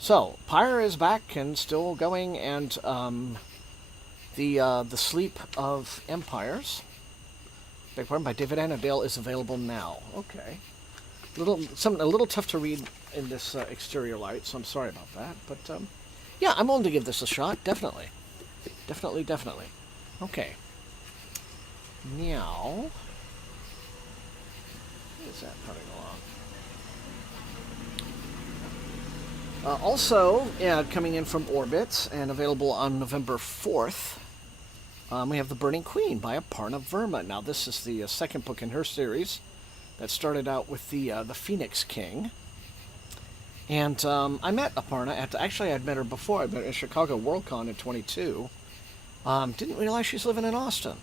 so, Pyre is back and still going, and, the Sleep of Empires, beg pardon, by David Annandale, is available now. Okay. Something a little tough to read in this exterior light, so I'm sorry about that. But, yeah, I'm willing to give this a shot, definitely. Definitely. Okay. Now, what is that coming along? Also, coming in from Orbit and available on November 4th, we have The Burning Queen by Aparna Verma. Now, this is the second book in her series that started out with the Phoenix King. And I met Aparna actually I'd met her before. I met her at Chicago Worldcon in 22. Didn't realize she's living in Austin.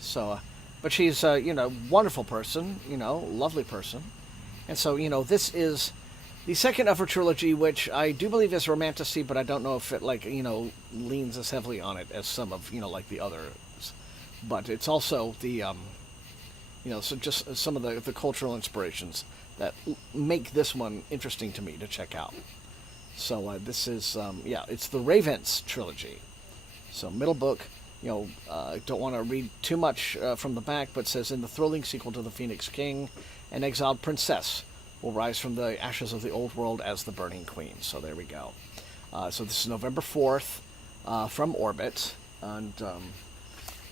So, but she's wonderful person, lovely person. And so, this is the second of her trilogy, which I do believe is romantasy, but I don't know if it leans as heavily on it as some of like the others. But it's also the so just some of the cultural inspirations that make this one interesting to me to check out. So this is, it's the Ravens trilogy. So middle book, don't want to read too much from the back, but says in the thrilling sequel to The Phoenix King, an exiled princess will rise from the ashes of the old world as the Burning Queen. So there we go. So this is November 4th from Orbit. And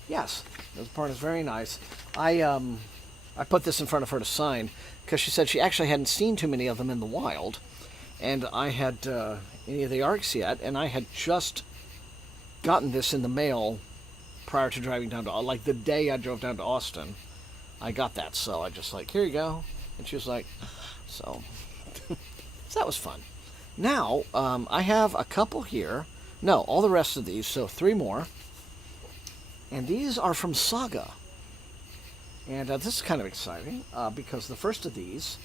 yes, this part is very nice. I put this in front of her to sign because she said she actually hadn't seen too many of them in the wild. And I had any of the arcs yet, and I had just gotten this in the mail prior to driving down to, like the day I drove down to Austin. I got that, so I just like, here you go. And she was like, so that was fun. Now, I have a couple here. No, all the rest of these, so 3 more. And these are from Saga. And this is kind of exciting, because the first of these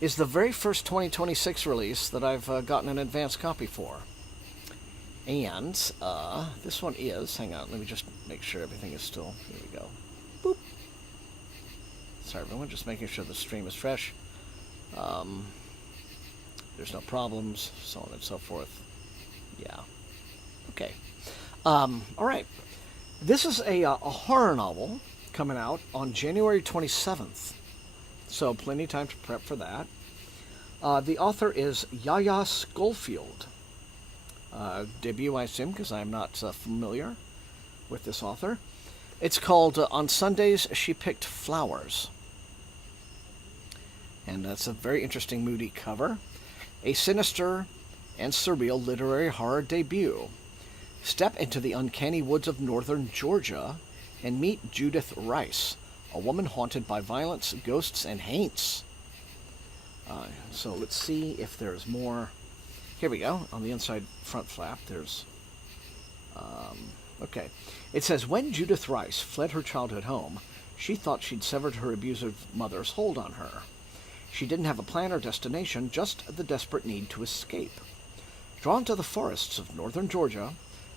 is the very first 2026 release that I've gotten an advance copy for. And this one is, hang on, let me just make sure everything is still, here we go. Boop. Sorry everyone, just making sure the stream is fresh. There's no problems, so on and so forth. Yeah. Okay. All right. This is a horror novel coming out on January 27th. So plenty of time to prep for that. The author is Yaya Schofield. Debut, I assume, because I'm not familiar with this author. It's called On Sundays She Picked Flowers. And that's a very interesting, moody cover. A sinister and surreal literary horror debut. Step into the uncanny woods of northern Georgia and meet Judith Rice, a woman haunted by violence, ghosts, and haints. So let's see if there's more. Here we go. On the inside front flap, there's... okay. It says, when Judith Rice fled her childhood home, she thought she'd severed her abusive mother's hold on her. She didn't have a plan or destination, just the desperate need to escape. Drawn to the forests of northern Georgia,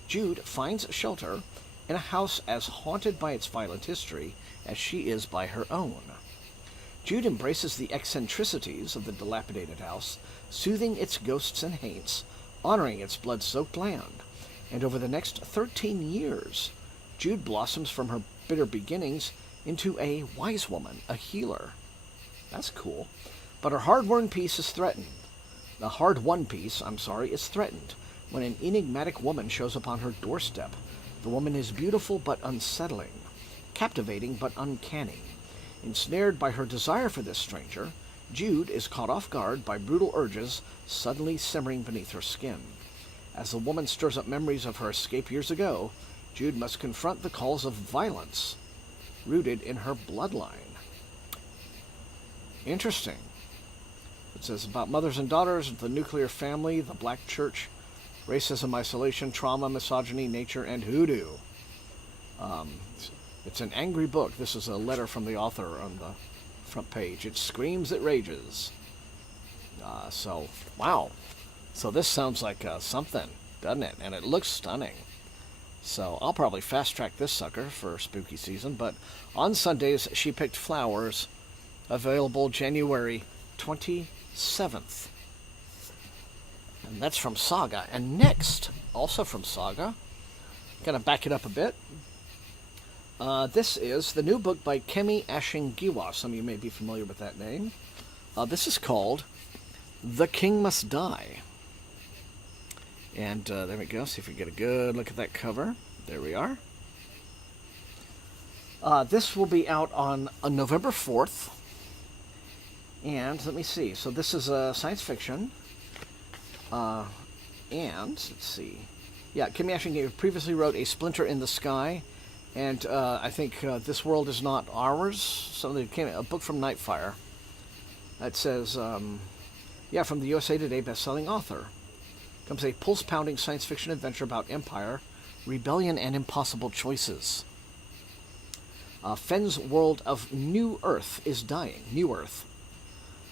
Jude finds shelter in a house as haunted by its violent history as she is by her own. Jude embraces the eccentricities of the dilapidated house, soothing its ghosts and haints, honoring its blood-soaked land. And over the next 13 years, Jude blossoms from her bitter beginnings into a wise woman, a healer. That's cool. But her hard-won peace is threatened. The hard-won peace, is threatened when an enigmatic woman shows up on her doorstep. The woman is beautiful but unsettling, captivating but uncanny. Ensnared by her desire for this stranger, Jude is caught off guard by brutal urges suddenly simmering beneath her skin. As the woman stirs up memories of her escape years ago, Jude must confront the calls of violence rooted in her bloodline. Interesting. It says about mothers and daughters, the nuclear family, the black church, racism, isolation, trauma, misogyny, nature, and hoodoo. It's an angry book. This is a letter from the author on the front page. It screams, it rages. So, wow. So this sounds like something, doesn't it? And it looks stunning. So I'll probably fast-track this sucker for spooky season. But On Sundays She Picked Flowers, available January 27th. And that's from Saga. And next, also from Saga, going to back it up a bit. This is the new book by Kemi Ashingiwa. Some of you may be familiar with that name. This is called The King Must Die. And there we go. See if we get a good look at that cover. There we are. This will be out on November 4th. And let me see. So this is science fiction. And let's see. Yeah, Kemi Ashingiwa previously wrote A Splinter in the Sky. And I think This World Is Not Ours. Something that came, a book from Nightfire. That says, from the USA Today best-selling author. Comes a pulse-pounding science fiction adventure about empire, rebellion, and impossible choices. Fenn's world of New Earth is dying. New Earth.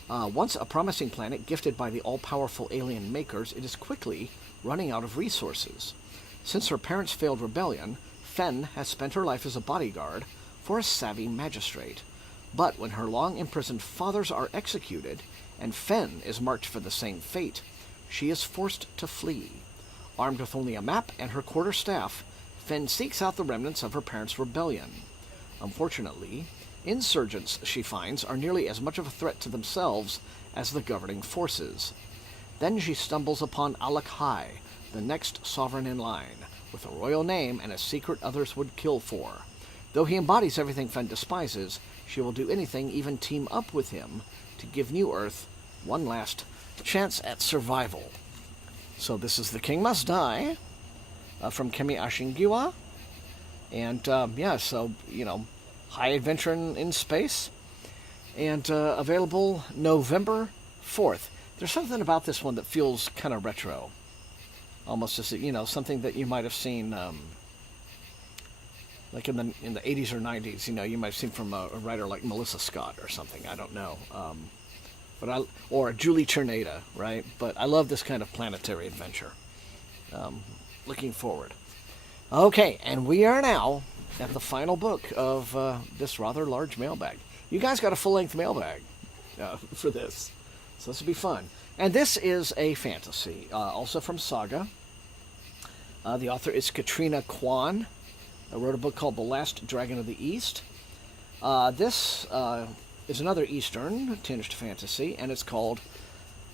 Once a promising planet gifted by the all-powerful alien makers, it is quickly running out of resources. Since her parents' failed rebellion, Fenn has spent her life as a bodyguard for a savvy magistrate. But when her long-imprisoned fathers are executed, and Fenn is marked for the same fate, she is forced to flee. Armed with only a map and her quarterstaff, Fen seeks out the remnants of her parents' rebellion. Unfortunately, insurgents, she finds, are nearly as much of a threat to themselves as the governing forces. Then she stumbles upon Alakai, the next sovereign in line, with a royal name and a secret others would kill for. Though he embodies everything Fen despises, she will do anything, even team up with him, to give New Earth one last chance at survival. So this is The King Must Die, from Kemi Ashingiwa. And, so, high adventure in space. And available November 4th. There's something about this one that feels kind of retro. Almost as, something that you might have seen, like in the 80s or 90s, you might have seen from a writer like Melissa Scott or something. I don't know. Or Julie Cherneda, right? But I love this kind of planetary adventure. Looking forward. Okay, and we are now at the final book of this rather large mailbag. You guys got a full-length mailbag for this, so this will be fun. And this is a fantasy, also from Saga. The author is Katrina Kwan. I wrote a book called The Last Dragon of the East. This is another Eastern tinged fantasy, and it's called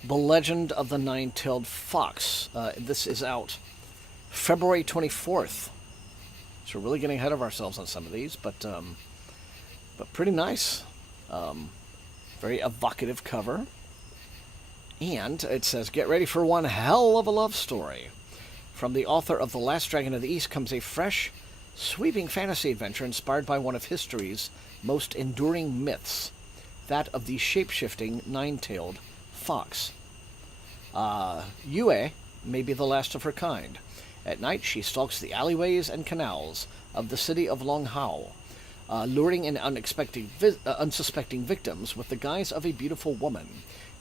The Legend of the Nine-Tailed Fox. This is out February 24th. So we're really getting ahead of ourselves on some of these, but pretty nice. Very evocative cover. And it says, get ready for one hell of a love story. From the author of The Last Dragon of the East comes a fresh, sweeping fantasy adventure inspired by one of history's most enduring myths, that of the shape-shifting nine-tailed fox. Yue may be the last of her kind. At night, she stalks the alleyways and canals of the city of Longhao, luring in unsuspecting victims with the guise of a beautiful woman,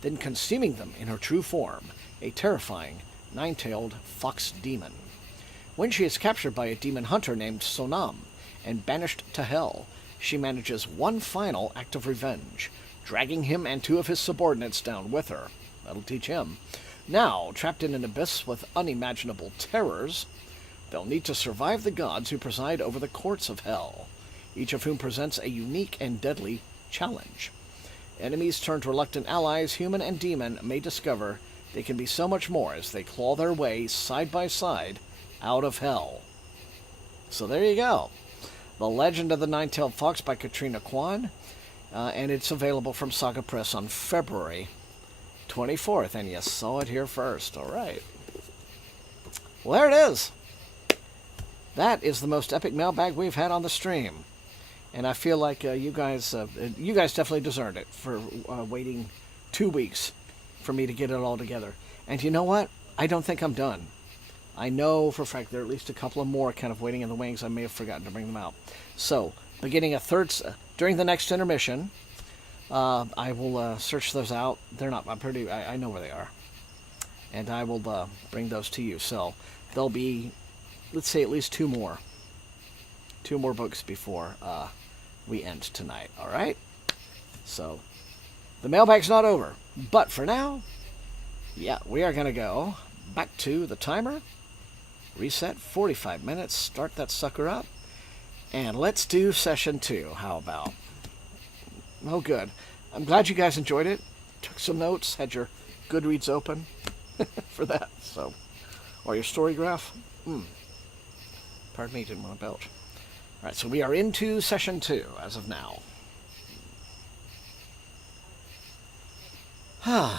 then consuming them in her true form, a terrifying nine-tailed fox demon. When she is captured by a demon hunter named Sonam and banished to hell, she manages one final act of revenge, dragging him and two of his subordinates down with her. That'll teach him. Now, trapped in an abyss with unimaginable terrors, they'll need to survive the gods who preside over the courts of hell, each of whom presents a unique and deadly challenge. Enemies turned reluctant allies, human and demon, may discover they can be so much more as they claw their way side by side out of hell. So there you go. The Legend of the Nine-Tailed Fox by Katrina Kwan, and it's available from Saga Press on February 24th, and you saw it here first. All right. Well, there it is. That is the most epic mailbag we've had on the stream. And I feel like you guys definitely deserved it for waiting 2 weeks for me to get it all together. And you know what? I don't think I'm done. I know for a fact there are at least a couple of more kind of waiting in the wings. I may have forgotten to bring them out. So, beginning a third, during the next intermission, I will search those out. They're not, I know where they are. And I will bring those to you. So, there'll be, let's say, at least two more books before we end tonight. All right? So, the mailbag's not over. But for now, yeah, we are going to go back to the timer. Reset, 45 minutes, start that sucker up, and let's do session 2. How about? Oh, good. I'm glad you guys enjoyed it. Took some notes, had your Goodreads open for that, so. Or your story graph. Pardon me, didn't want to belch. All right, so we are into session 2 as of now. How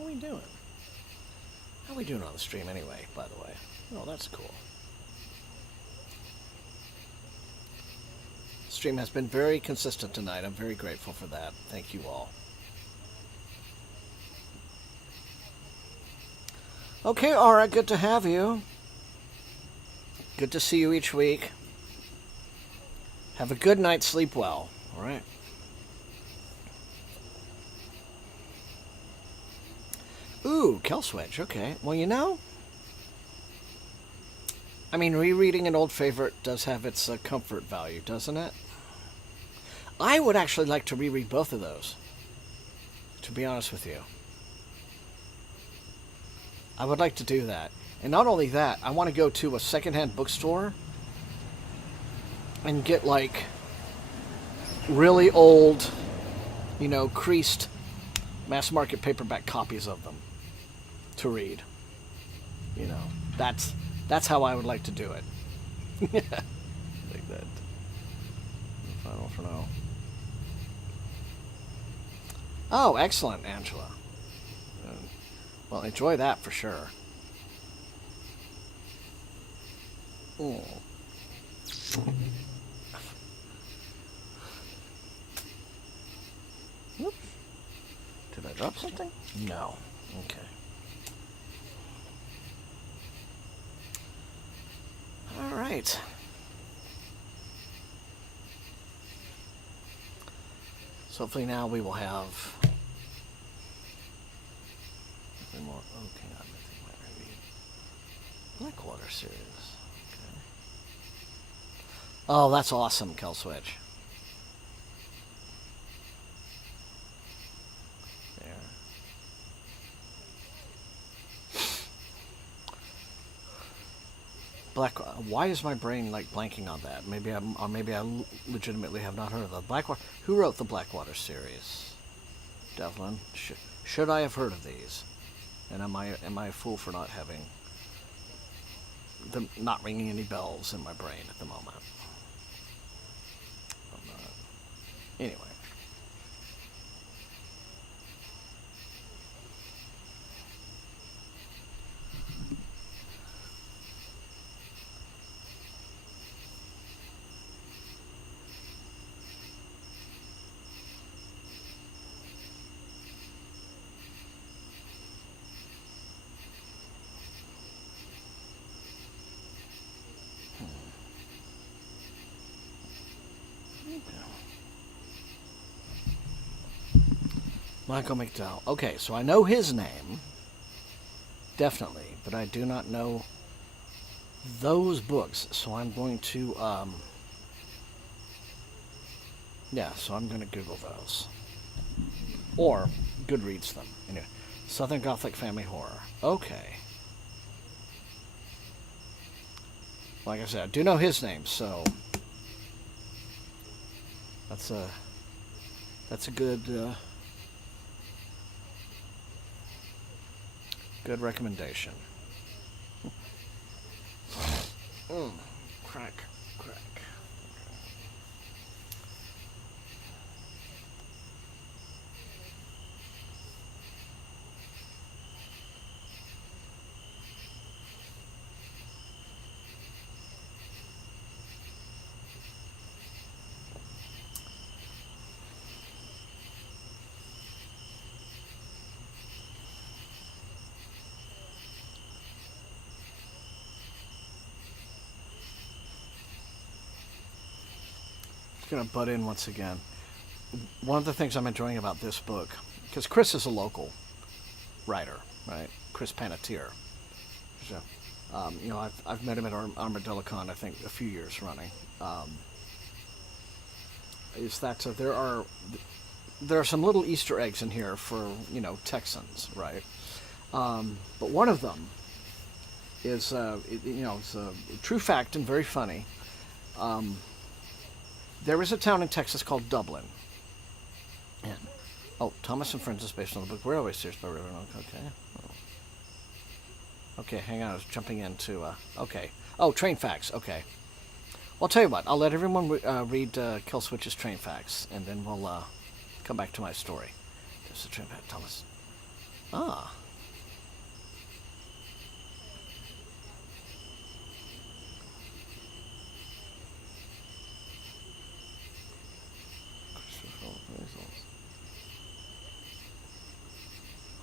are we doing? How are we doing on the stream anyway, by the way? Oh, that's cool. The stream has been very consistent tonight. I'm very grateful for that. Thank you all. Okay, Aura, good to have you. Good to see you each week. Have a good night, sleep well. All right. Ooh, Kelswedge, okay. Well, you know, I mean, rereading an old favorite does have its comfort value, doesn't it? I would actually like to reread both of those, to be honest with you. I would like to do that. And not only that, I want to go to a secondhand bookstore and get like really old, creased mass market paperback copies of them to read. That's how I would like to do it. Like that. Final for now. Oh, excellent, Angela. Well, enjoy that for sure. Oh. Whoops. Did I drop something? No. Okay. All right. So hopefully now we will have nothing more. Okay, I think I might read Blackwater series. Okay. Oh, that's awesome, Killswitch. There. Why is my brain like blanking on that? Maybe I legitimately have not heard of the Blackwater. Who wrote the Blackwater series? Devlin. Should I have heard of these? And am I a fool for not having them not ringing any bells in my brain at the moment? I'm not. Anyway. Michael McDowell. Okay, so I know his name, definitely, but I do not know those books. So I'm going to, so I'm going to Google those. Or Goodreads them. Anyway, Southern Gothic Family Horror. Okay. Like I said, I do know his name, so that's a good good recommendation. Crack. Going to butt in once again. One of the things I'm enjoying about this book, because Chris is a local writer, right? Chris Panettiere. So, I've met him at ArmadilloCon, I think, a few years running. Is that there are some little Easter eggs in here for Texans, right? But one of them is it's a true fact and very funny. There is a town in Texas called Dublin. And, Thomas and Friends is based on the book Railway Series by River. Okay. Okay, hang on. I was jumping into... okay. Oh, Train Facts. Okay. Well, I'll tell you what. I'll let everyone read Killswitch's Train Facts, and then we'll come back to my story. There's a train fact, Thomas. Ah.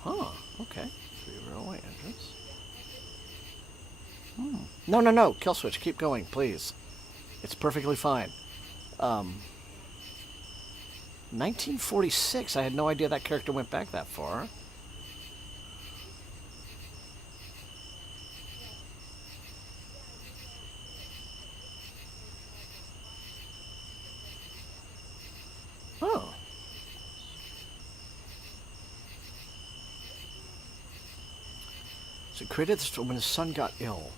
Huh, okay. 3 railway entrance. No. Killswitch, keep going, please. It's perfectly fine. 1946. I had no idea that character went back that far. So created this when his son got ill.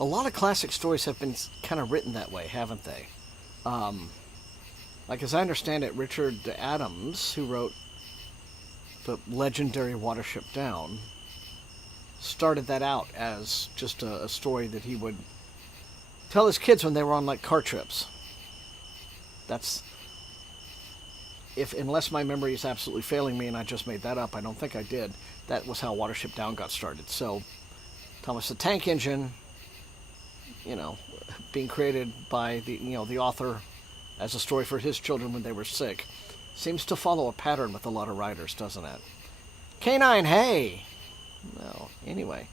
A lot of classic stories have been kind of written that way, haven't they? Like, as I understand it, Richard Adams, who wrote the legendary Watership Down, started that out as just a story that he would tell his kids when they were on, like, car trips. That's... unless my memory is absolutely failing me and I just made that up, I don't think I did. That was how Watership Down got started. So, Thomas the Tank Engine, being created by the author as a story for his children when they were sick, seems to follow a pattern with a lot of writers, doesn't it? Canine, hey! No, anyway.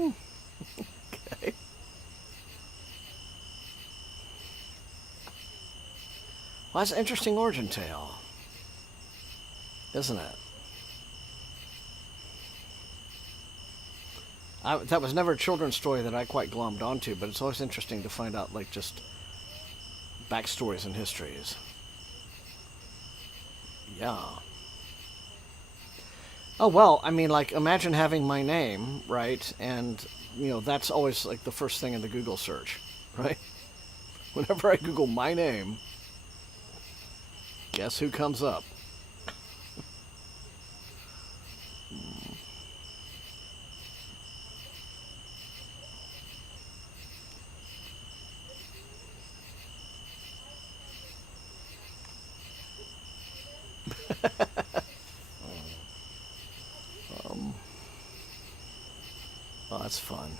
Okay. Well, that's an interesting origin tale, isn't it? That was never a children's story that I quite glommed onto, but it's always interesting to find out, like, just backstories and histories. Yeah. Oh, well, I mean, like, imagine having my name, right? And, that's always, like, the first thing in the Google search, right? Whenever I Google my name, guess who comes up? Oh, that's fun.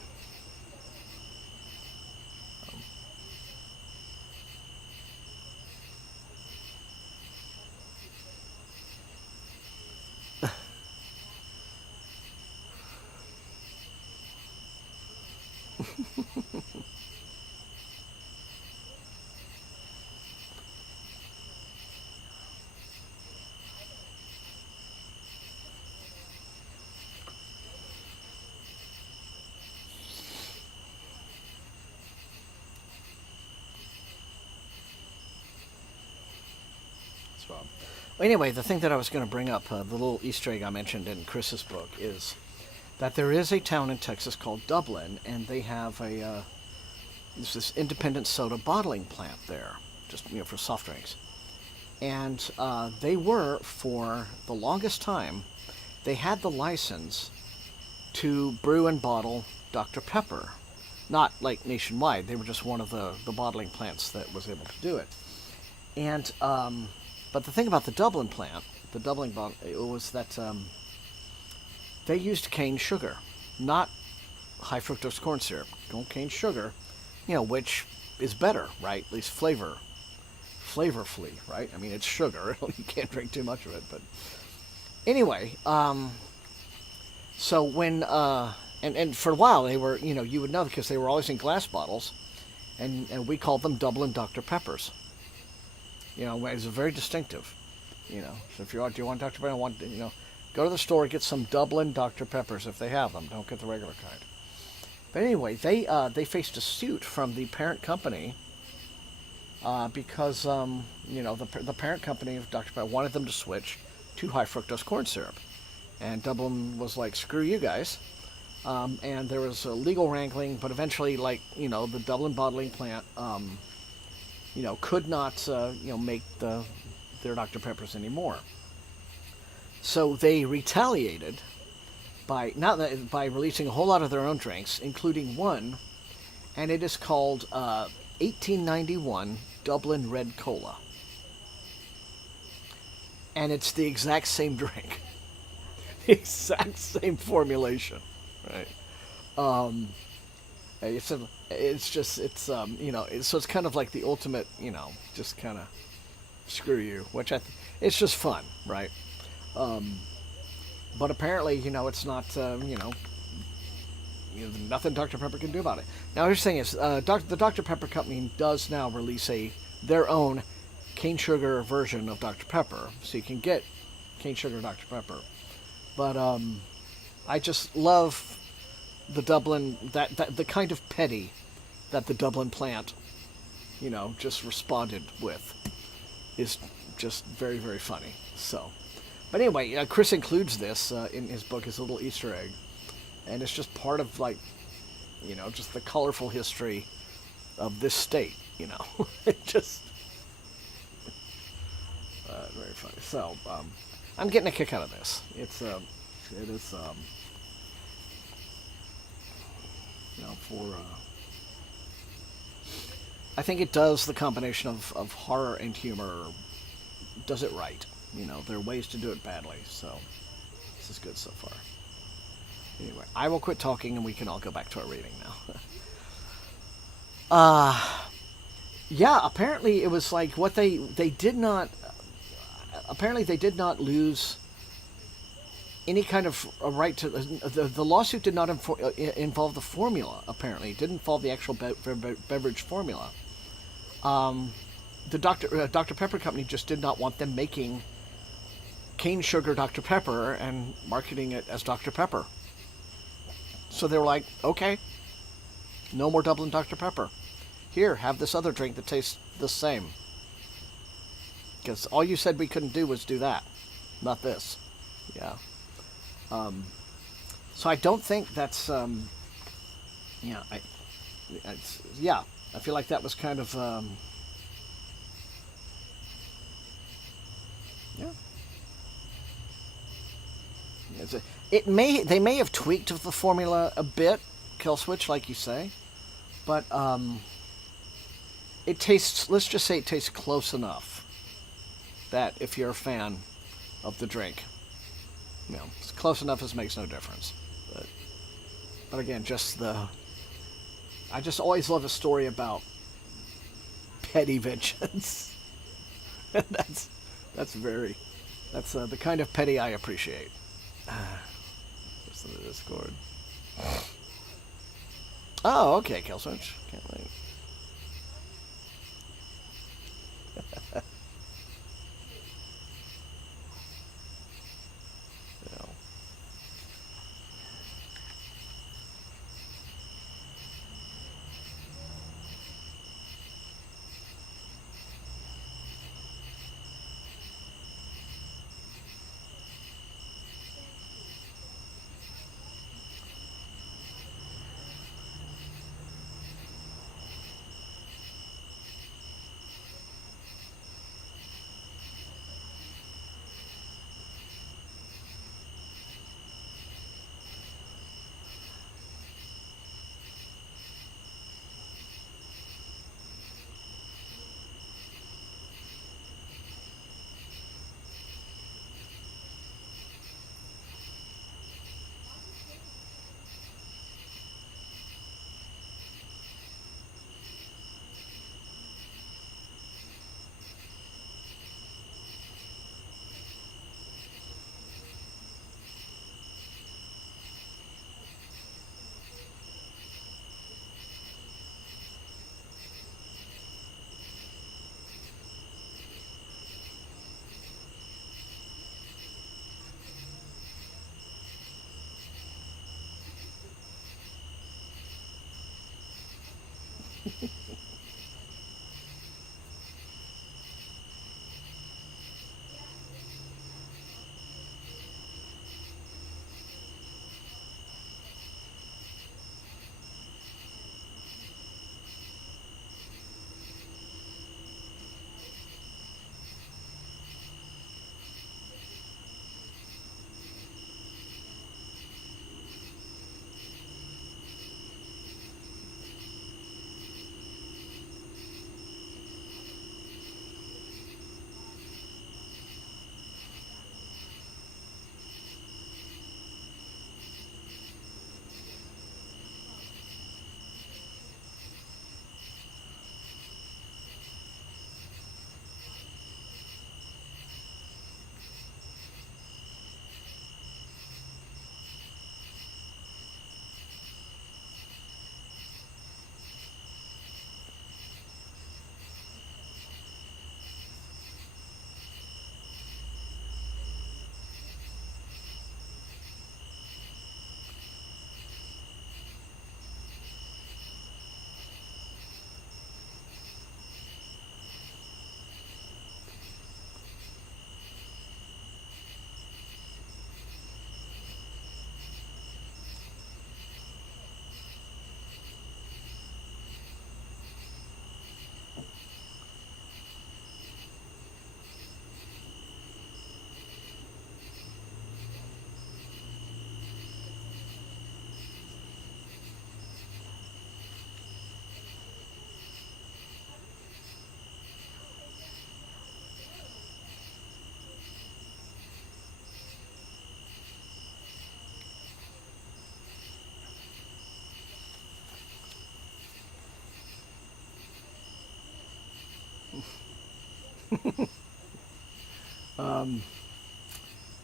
Well, anyway, the thing that I was going to bring up, the little Easter egg I mentioned in Chris's book, is that there is a town in Texas called Dublin, and they have this independent soda bottling plant there, just for soft drinks. And they were, for the longest time, they had the license to brew and bottle Dr. Pepper. Not like nationwide, they were just one of the bottling plants that was able to do it. And but the thing about the Dublin plant, the Dublin bottle, it was that they used cane sugar, not high fructose corn syrup. Don't cane sugar, which is better, right? At least flavorfully, right? I mean, it's sugar. You can't drink too much of it. But anyway, so when and for a while they were, you would know because they were always in glass bottles, and we called them Dublin Dr. Peppers. It's very distinctive. So if do you want Dr. Pepper, go to the store, get some Dublin Dr. Peppers if they have them. Don't get the regular kind. But anyway, they faced a suit from the parent company because the parent company of Dr. Pepper wanted them to switch to high fructose corn syrup, and Dublin was like, screw you guys. And there was a legal wrangling, but eventually, the Dublin bottling plant, could not, make their Dr. Peppers anymore. So they retaliated by releasing a whole lot of their own drinks, including one, and it is called 1891 Dublin Red Cola. And it's the exact same drink. The exact same formulation. Right? So it's kind of like the ultimate, just kind of screw you, which it's just fun, right? But apparently, it's not, nothing Dr. Pepper can do about it. Now, here's the thing is, the Dr. Pepper company does now release their own cane sugar version of Dr. Pepper, so you can get cane sugar Dr. Pepper. But I just love the Dublin, the kind of petty that the Dublin plant, just responded with is just very, very funny. So, but anyway, Chris includes this in his book, his little Easter egg, and it's just part of just the colorful history of this state. It just very funny. So, I'm getting a kick out of this. It is. I think it does the combination of horror and humor, does it right. There are ways to do it badly, so this is good so far. Anyway, I will quit talking and we can all go back to our reading now. Yeah, apparently it was like what they did not, apparently they did not lose any kind of a right to the lawsuit did not involve the formula. Apparently, it didn't involve the actual beverage formula. The Dr. Pepper company just did not want them making cane sugar Dr. Pepper and marketing it as Dr. Pepper. So they were like, okay, no more Dublin Dr. Pepper. Here, have this other drink that tastes the same. Because all you said we couldn't do was do that, not this. Yeah. So I don't think that's, I feel like that was kind of, they may have tweaked the formula a bit, Kill Switch, like you say, but, it tastes, let's just say it tastes close enough that if you're a fan of the drink, it's close enough as makes no difference. But again, I just always love a story about petty vengeance. that's the kind of petty I appreciate. Listen to Discord. Oh, okay, Killswitch. Can't wait.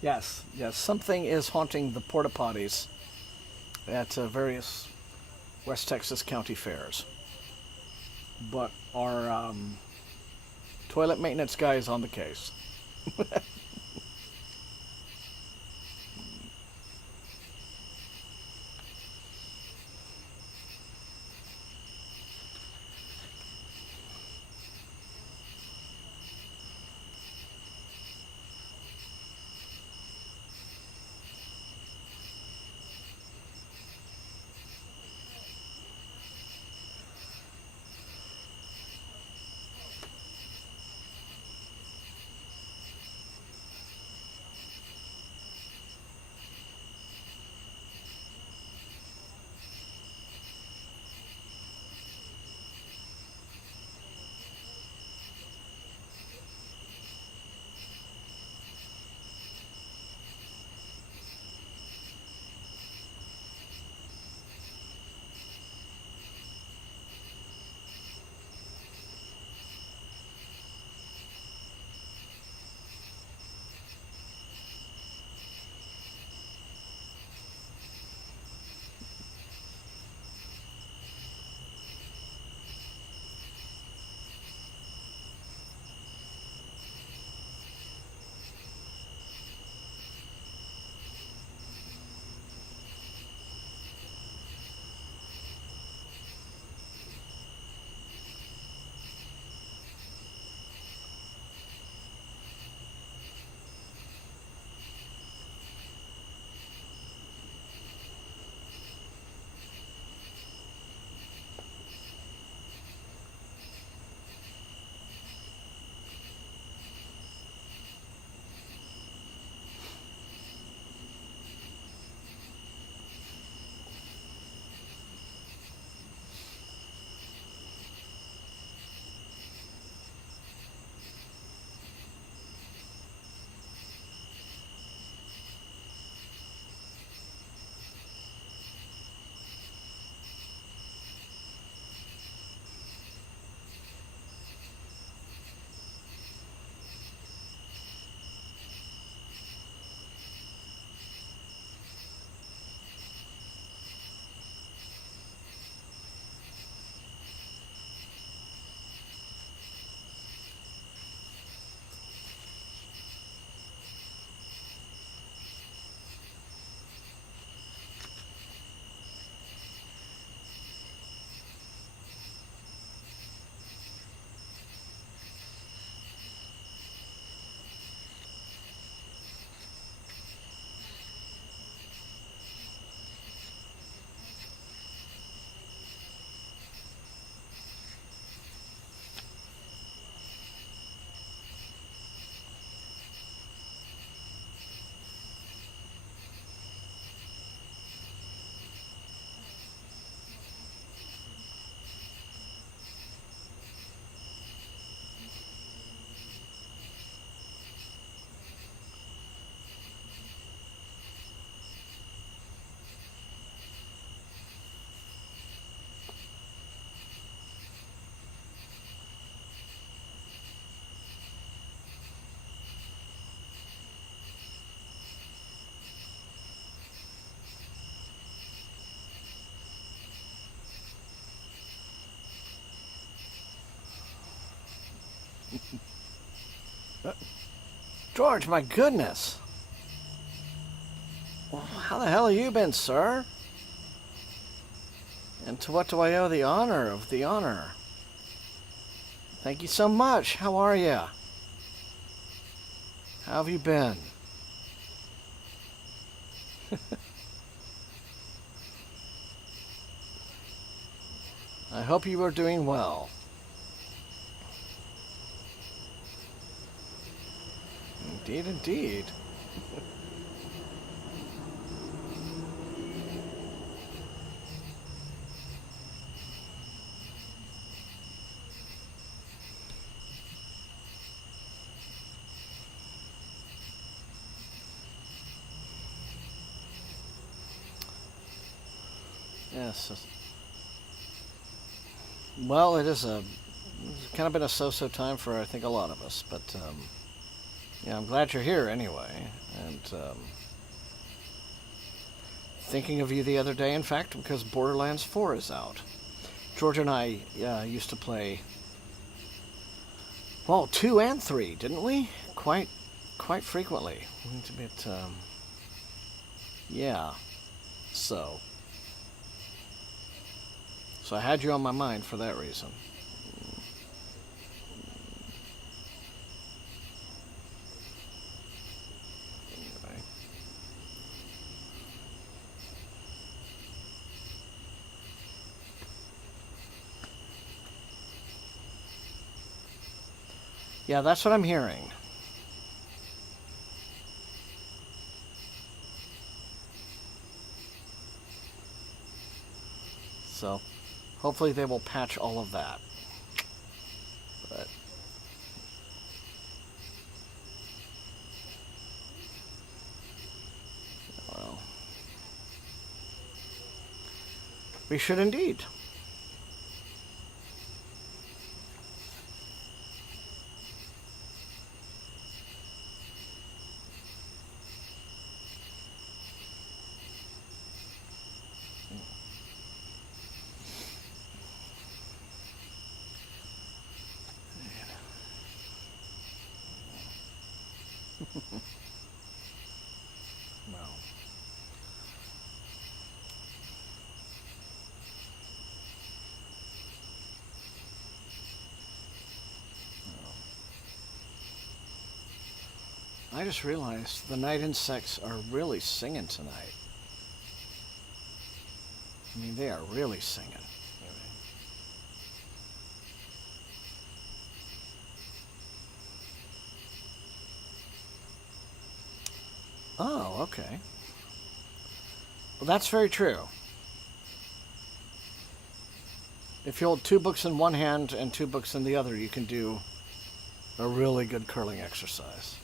Yes, yes, something is haunting the porta potties at various West Texas county fairs. But our toilet maintenance guy is on the case. George, my goodness. Well, how the hell have you been, sir? And to what do I owe the honor of the honor? Thank you so much. How are you? How have you been? I hope you are doing well. Indeed, indeed. Yes. Well, it is kind of been a so-so time for, I think, a lot of us. But, yeah, I'm glad you're here anyway. And thinking of you the other day, in fact, because Borderlands 4 is out. George and I used to play, well, 2 and 3, didn't we? Quite frequently. It's a bit, yeah. So I had you on my mind for that reason. Anyway. Yeah, that's what I'm hearing. So, hopefully they will patch all of that. But well, we should indeed. Well, I just realized the night insects are really singing tonight. I mean, they are really singing. Oh, okay. Well, that's very true. If you hold 2 books in one hand and 2 books in the other, you can do a really good curling exercise.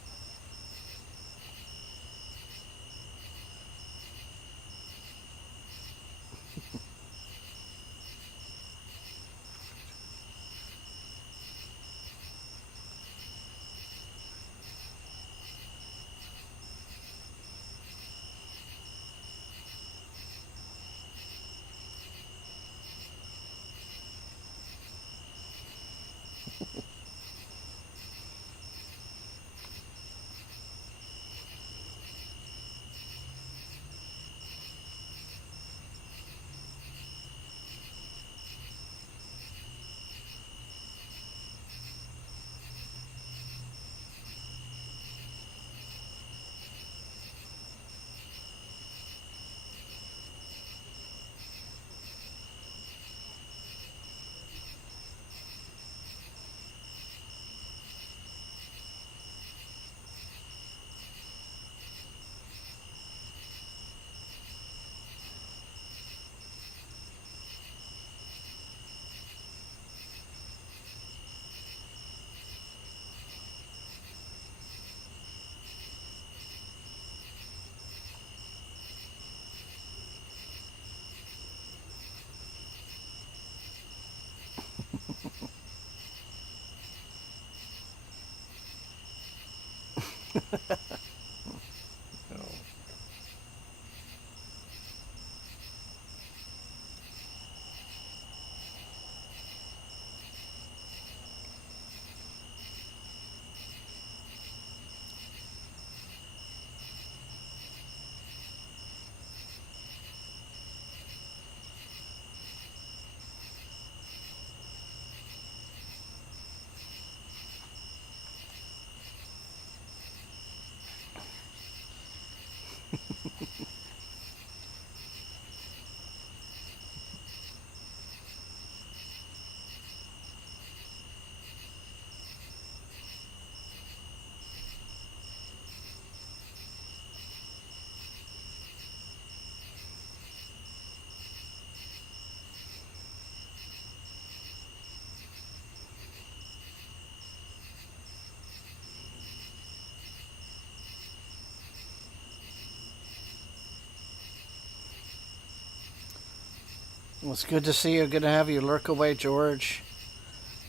No. Well, it's good to see you. Good to have you lurk away, George.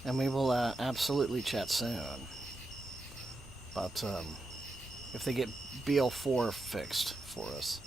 And we will absolutely chat soon. But if they get BL4 fixed for us.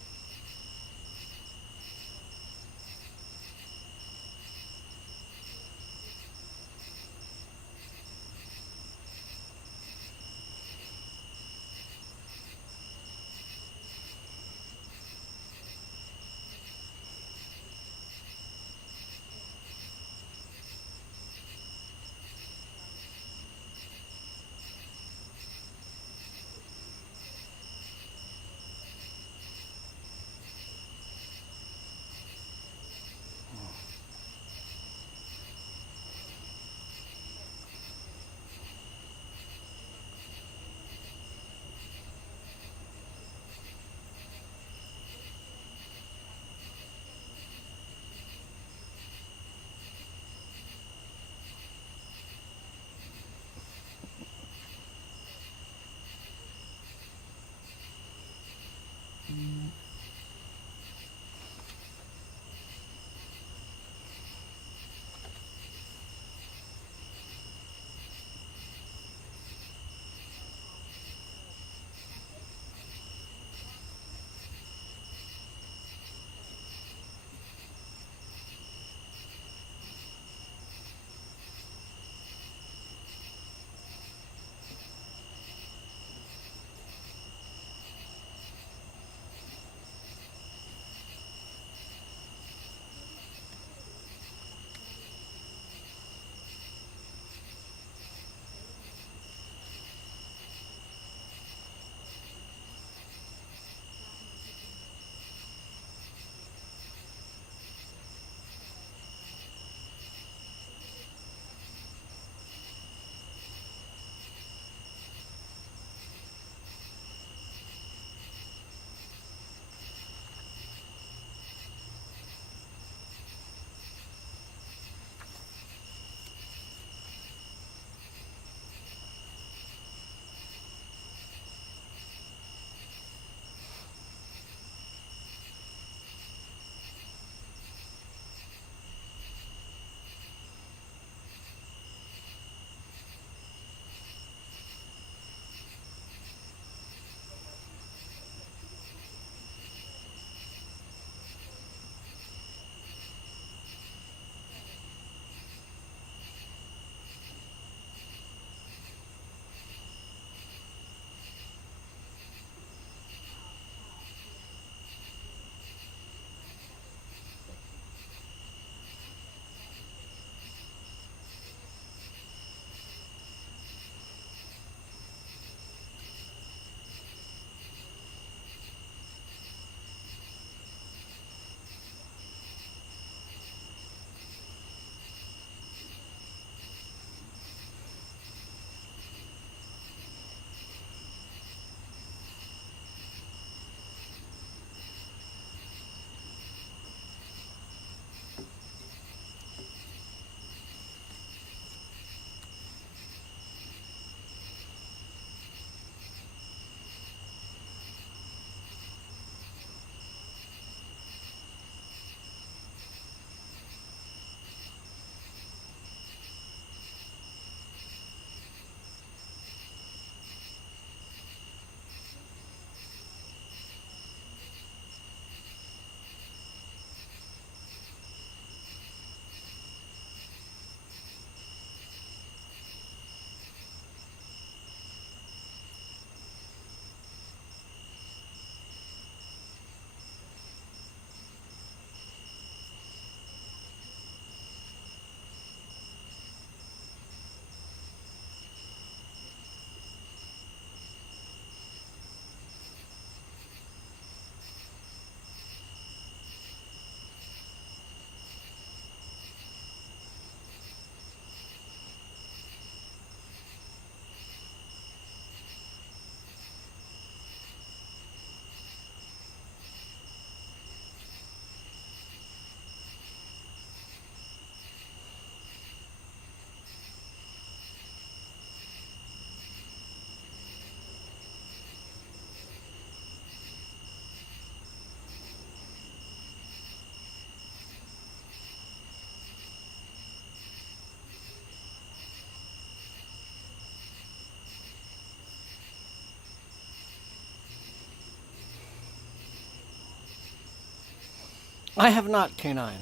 I have not, K9,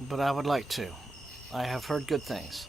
but I would like to. I have heard good things.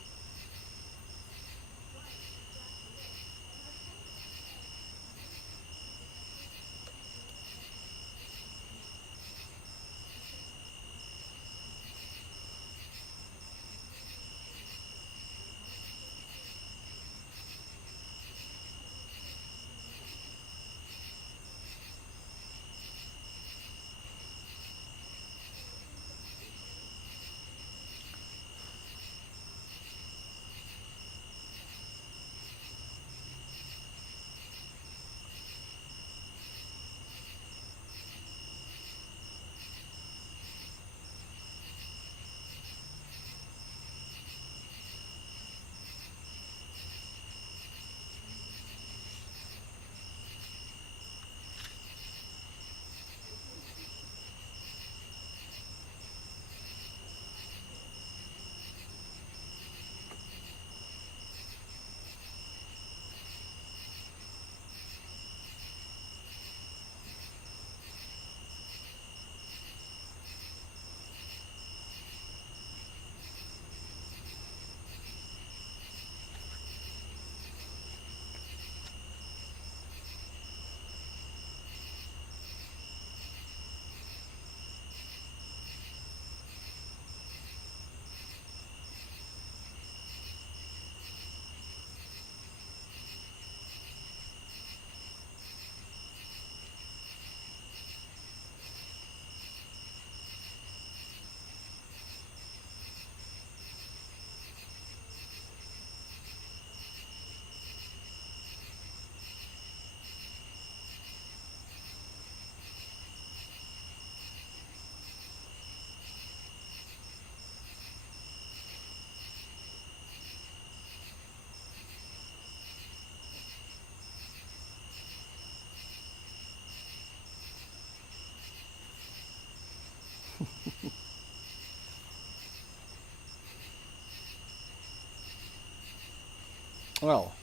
Well,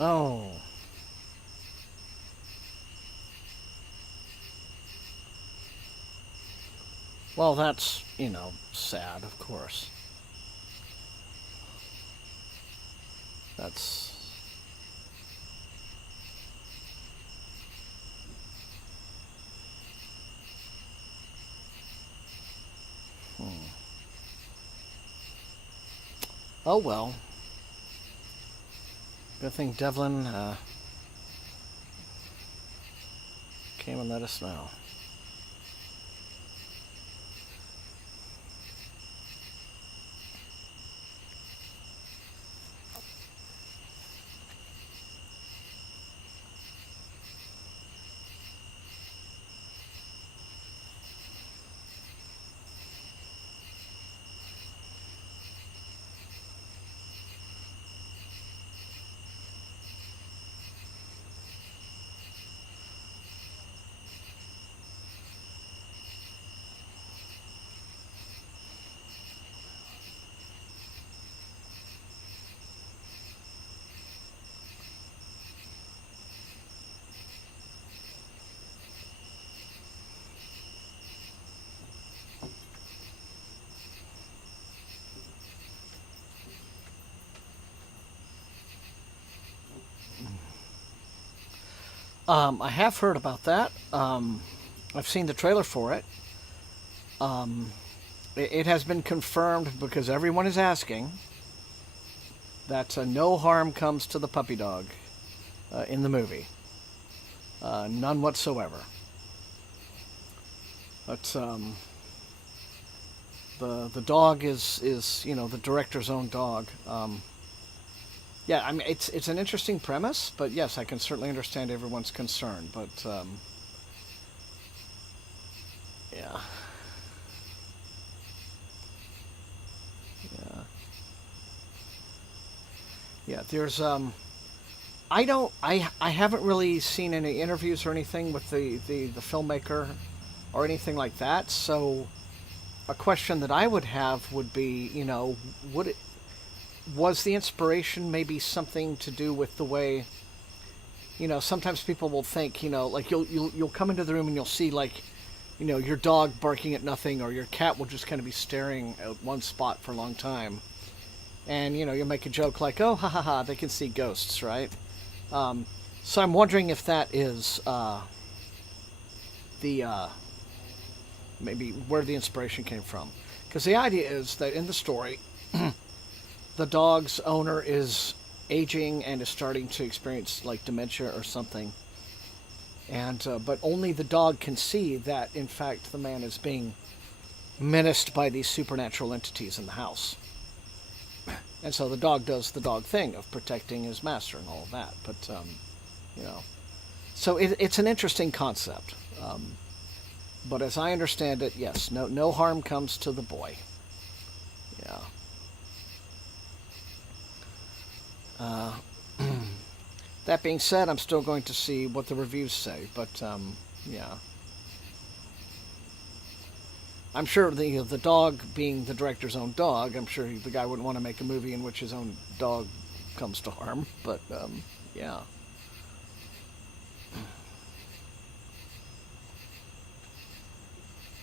oh, well, that's, sad, of course. That's, hmm. Oh well. Good thing Devlin came and let us know. I have heard about that. I've seen the trailer for it. It has been confirmed because everyone is asking that no harm comes to the puppy dog in the movie. None whatsoever. But the dog is the director's own dog. Yeah, I mean it's an interesting premise, but yes, I can certainly understand everyone's concern. But yeah, yeah, yeah. There's I haven't really seen any interviews or anything with the filmmaker or anything like that. So a question that I would have would be, would it was the inspiration maybe something to do with the way sometimes people will think, like you'll come into the room and you'll see like, your dog barking at nothing, or your cat will just kind of be staring at one spot for a long time, and you'll make a joke like, oh, ha ha ha, they can see ghosts, right? So I'm wondering if that is the maybe where the inspiration came from, because the idea is that in the story, the dog's owner is aging and is starting to experience like dementia or something, and but only the dog can see that in fact the man is being menaced by these supernatural entities in the house. And so the dog does the dog thing of protecting his master and all of that. But so it's an interesting concept. But as I understand it, yes, no harm comes to the boy. Yeah. That being said, I'm still going to see what the reviews say, but yeah. I'm sure the dog being the director's own dog, I'm sure the guy wouldn't want to make a movie in which his own dog comes to harm, but yeah.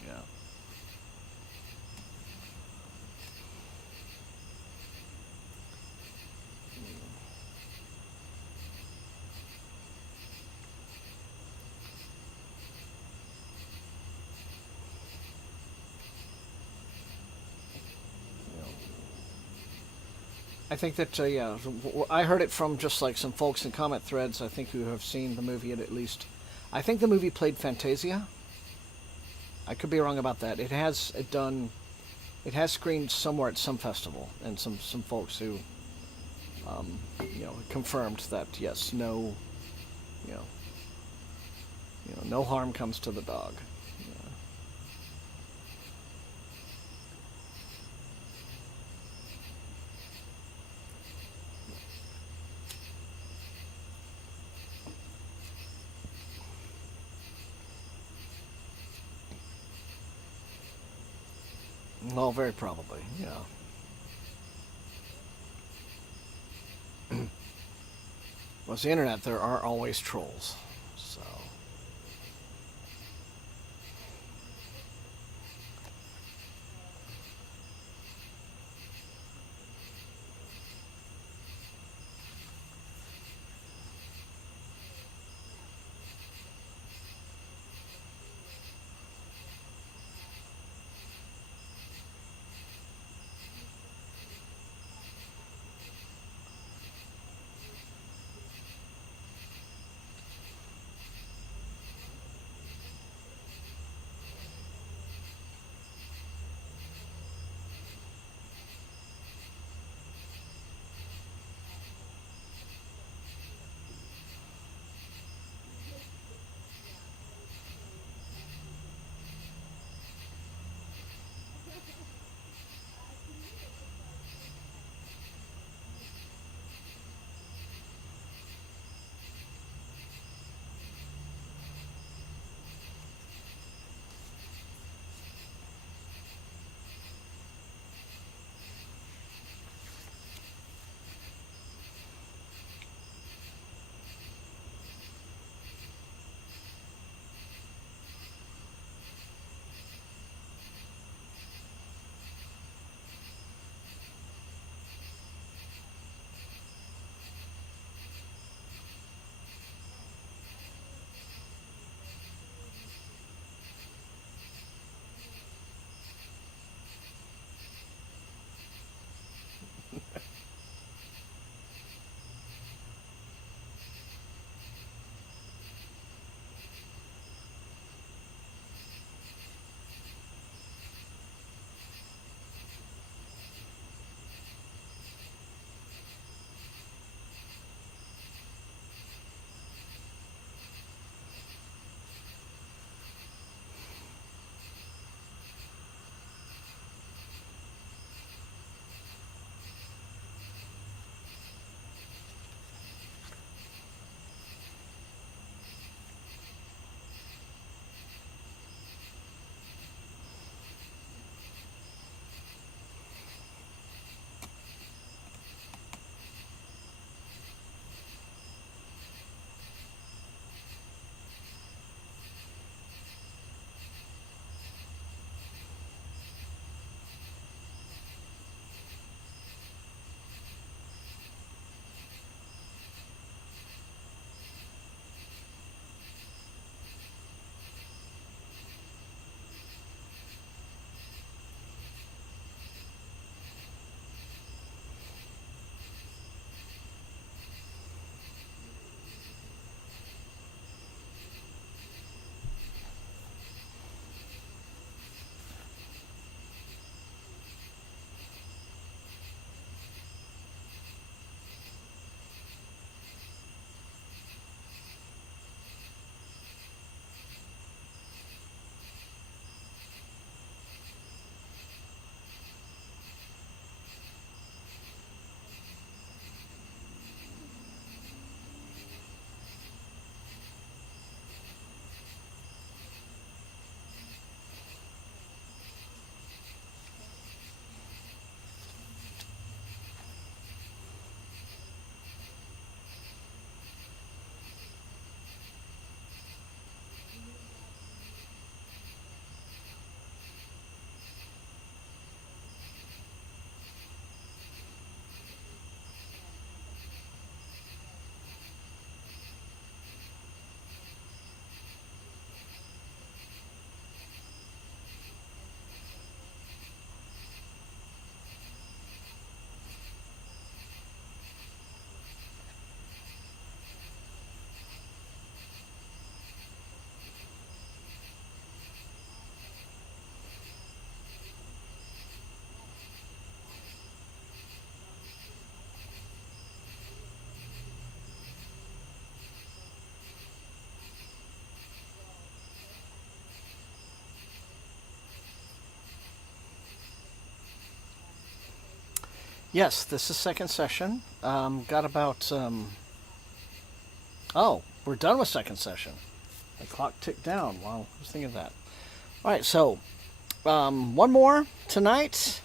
Yeah. I think that, yeah, I heard it from just like some folks in comment threads, I think, who have seen the movie at least. I think the movie played Fantasia. I could be wrong about that. It has screened somewhere at some festival, and some folks who, confirmed that, yes, no, no harm comes to the dog. Well, very probably, yeah. Well, it's the internet. There are always trolls, so. Yes, this is second session. Got about. Oh, we're done with second session. The clock ticked down. Wow, I was thinking of that. All right, so one more tonight.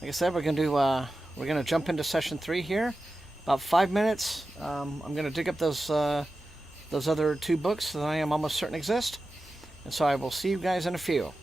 Like I said, we're gonna jump into session 3 here. About 5 minutes. I'm gonna dig up those other 2 books that I am almost certain exist, and so I will see you guys in a few.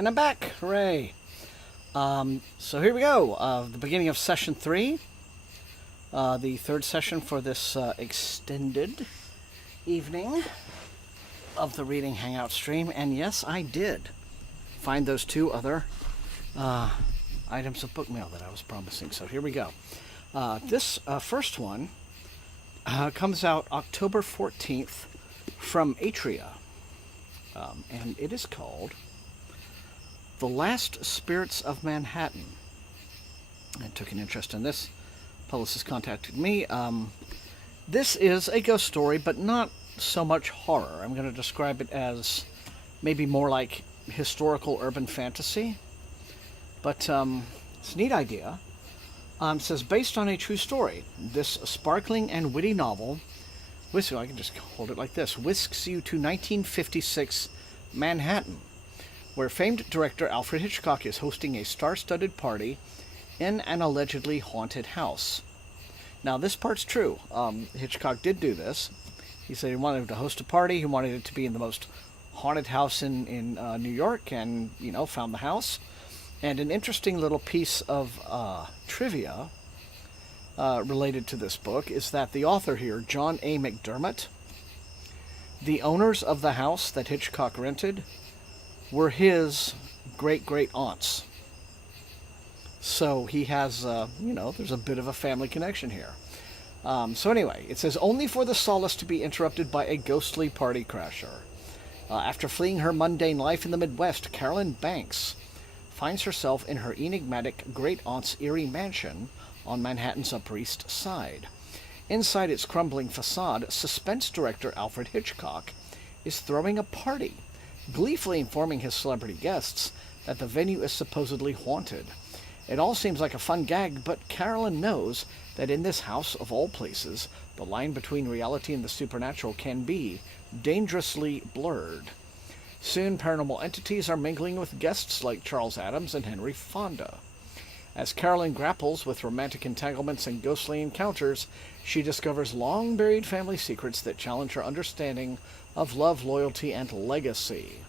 And I'm back. Hooray. So here we go. The beginning of session 3. The third session for this extended evening of the Reading Hangout stream. And yes, I did find those 2 other items of book mail that I was promising. So here we go. This first one comes out October 14th from Aether. And it is called The Last Spirits of Manhattan. I took an interest in this. Publicist contacted me. This is a ghost story, but not so much horror. I'm going to describe it as maybe more like historical urban fantasy. But it's a neat idea. It says, based on a true story, this sparkling and witty novel, I can just hold it like this, whisks you to 1956 Manhattan, where famed director Alfred Hitchcock is hosting a star-studded party in an allegedly haunted house. Now, this part's true. Hitchcock did do this. He said he wanted to host a party. He wanted it to be in the most haunted house in New York, and, found the house. And an interesting little piece of trivia related to this book is that the author here, John A. McDermott, the owners of the house that Hitchcock rented were his great-great-aunts. So he has, there's a bit of a family connection here. So anyway, it says, only for the solace to be interrupted by a ghostly party crasher. After fleeing her mundane life in the Midwest, Carolyn Banks finds herself in her enigmatic great-aunt's eerie mansion on Manhattan's Upper East Side. Inside its crumbling facade, suspense director Alfred Hitchcock is throwing a party, gleefully informing his celebrity guests that the venue is supposedly haunted. It all seems like a fun gag, but Carolyn knows that in this house of all places, the line between reality and the supernatural can be dangerously blurred. Soon, paranormal entities are mingling with guests like Charles Addams and Henry Fonda. As Carolyn grapples with romantic entanglements and ghostly encounters, she discovers long-buried family secrets that challenge her understanding of love, loyalty, and legacy.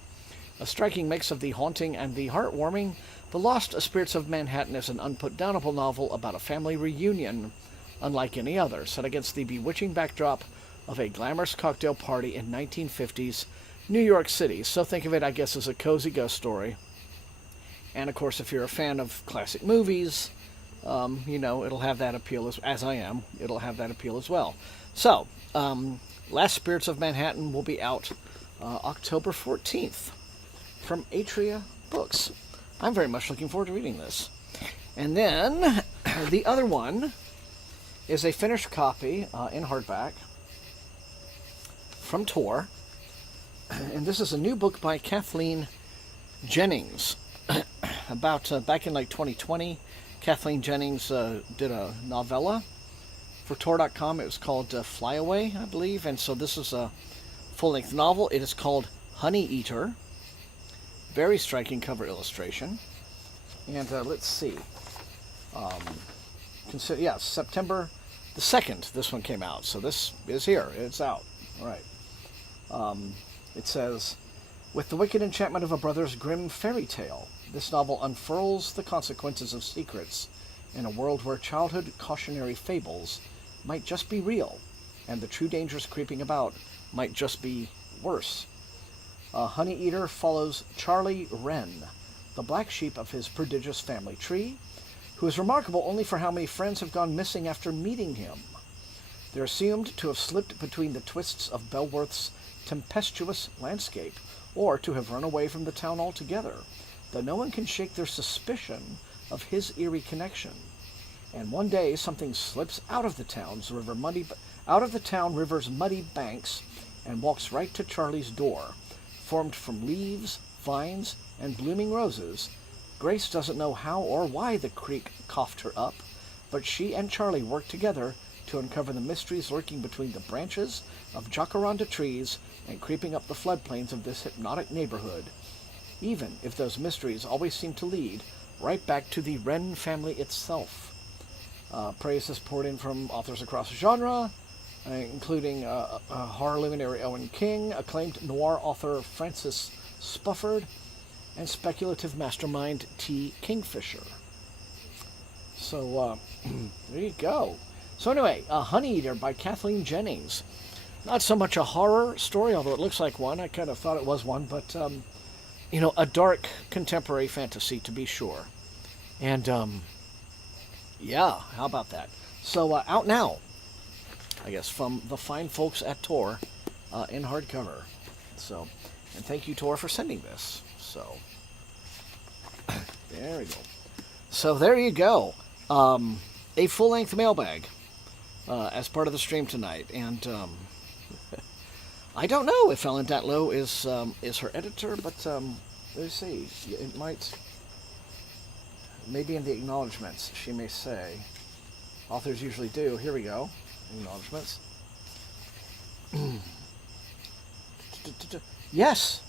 A striking mix of the haunting and the heartwarming, The Lost Spirits of Manhattan is an unputdownable novel about a family reunion unlike any other, set against the bewitching backdrop of a glamorous cocktail party in 1950s New York City. So think of it, I guess, as a cozy ghost story. And, of course, if you're a fan of classic movies, it'll have that appeal, as I am. It'll have that appeal as well. So, Last Spirits of Manhattan will be out October 14th from Aether Books. I'm very much looking forward to reading this. And then, the other one is a finished copy in hardback from Tor. And this is a new book by Kathleen Jennings. About back in 2020, Kathleen Jennings did a novella for Tor.com. It was called Flyaway, I believe. And so this is a full-length novel. It is called Honey Eater. Very striking cover illustration. And let's see. September the 2nd, this one came out. So this is here. It's out. All right. It says, with the wicked enchantment of a brother's grim fairy tale, this novel unfurls the consequences of secrets in a world where childhood cautionary fables might just be real, and the true dangers creeping about might just be worse. Honey Eater follows Charlie Wren, the black sheep of his prodigious family tree, who is remarkable only for how many friends have gone missing after meeting him. They're assumed to have slipped between the twists of Belworth's tempestuous landscape, or to have run away from the town altogether, though no one can shake their suspicion of his eerie connection. And one day something slips out of the town river's muddy banks and walks right to Charlie's door. Formed from leaves, vines, and blooming roses, Grace doesn't know how or why the creek coughed her up, but she and Charlie work together to uncover the mysteries lurking between the branches of jacaranda trees and creeping up the floodplains of this hypnotic neighborhood, even if those mysteries always seem to lead right back to the Wren family itself. Praise is poured in from authors across the genre, including horror luminary Owen King, acclaimed noir author Francis Spufford, and speculative mastermind T. Kingfisher. So, there you go. So anyway, Honey Eater by Kathleen Jennings. Not so much a horror story, although it looks like one. I kind of thought it was one, but, a dark contemporary fantasy, to be sure. And, yeah, how about that? So, out now, I guess, from the fine folks at Tor, in hardcover. So, and thank you, Tor, for sending this. So, there we go. So, there you go. A full-length mailbag, as part of the stream tonight. And, I don't know if Ellen Datlow is her editor, but let's see. It might, maybe in the acknowledgments, she may say. Authors usually do. Here we go. Acknowledgments. Yes,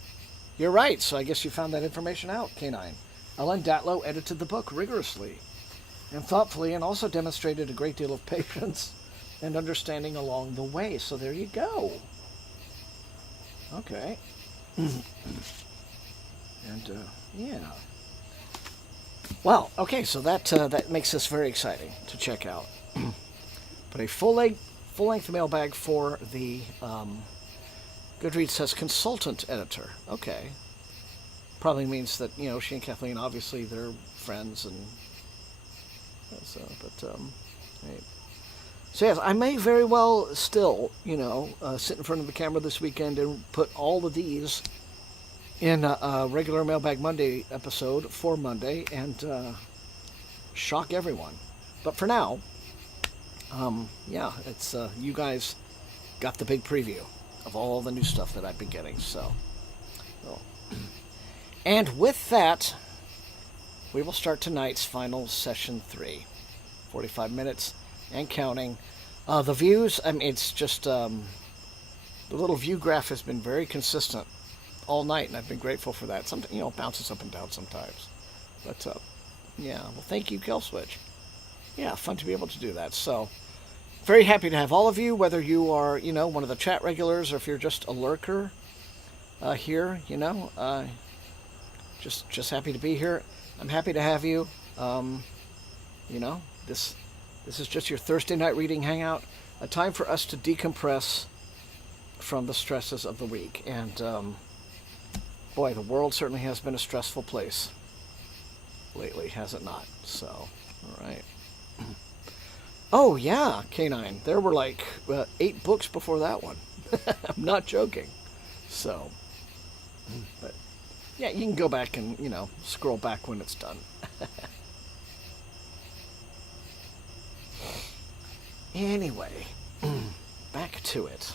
you're right. So I guess you found that information out, K9. Ellen Datlow edited the book rigorously and thoughtfully, and also demonstrated a great deal of patience and understanding along the way. So there you go. Okay. And, yeah. Well, okay, so that makes this very exciting to check out. But a full-length mailbag for the, Goodreads says consultant editor. Okay. Probably means that, she and Kathleen, obviously, they're friends, and so, but, hey. So yes, I may very well still, sit in front of the camera this weekend and put all of these in a regular Mailbag Monday episode for Monday and shock everyone. But for now, yeah, it's you guys got the big preview of all the new stuff that I've been getting. So. And with that, we will start tonight's final session 3. 45 minutes and counting. The views, it's just, the little view graph has been very consistent all night, and I've been grateful for that. Sometimes, it bounces up and down sometimes. But, yeah, well, thank you, Killswitch. Yeah, fun to be able to do that. So, very happy to have all of you, whether you are, one of the chat regulars, or if you're just a lurker here, just happy to be here. I'm happy to have you. This is just your Thursday night reading hangout, a time for us to decompress from the stresses of the week. And, boy, the world certainly has been a stressful place lately, has it not? So, all right. Oh, yeah, K9. There were like 8 books before that one. I'm not joking. So, but, yeah, you can go back and, scroll back when it's done. Anyway, back to it.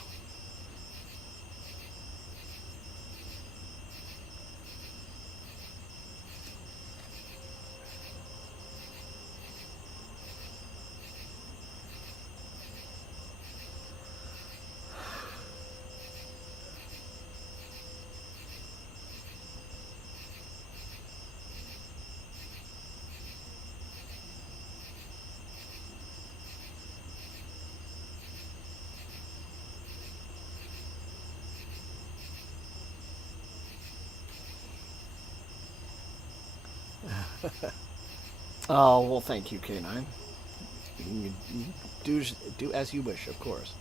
Oh, well, thank you, K9. You do as you wish, of course.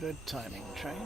Good timing, train.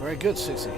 Very good, Susie.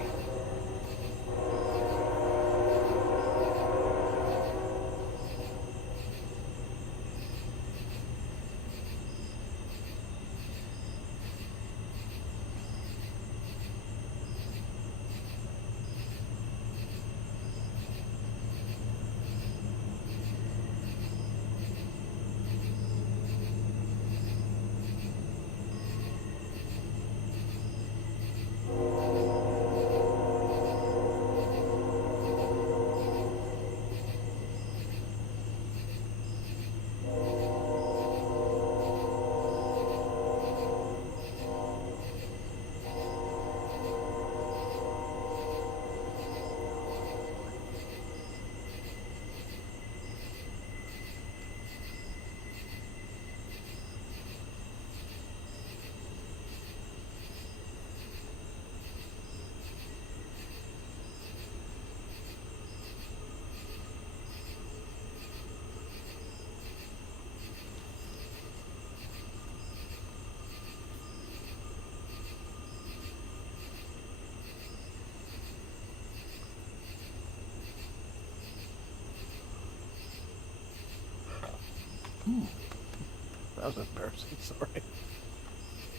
That was embarrassing, sorry.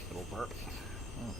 Little burp. Oh.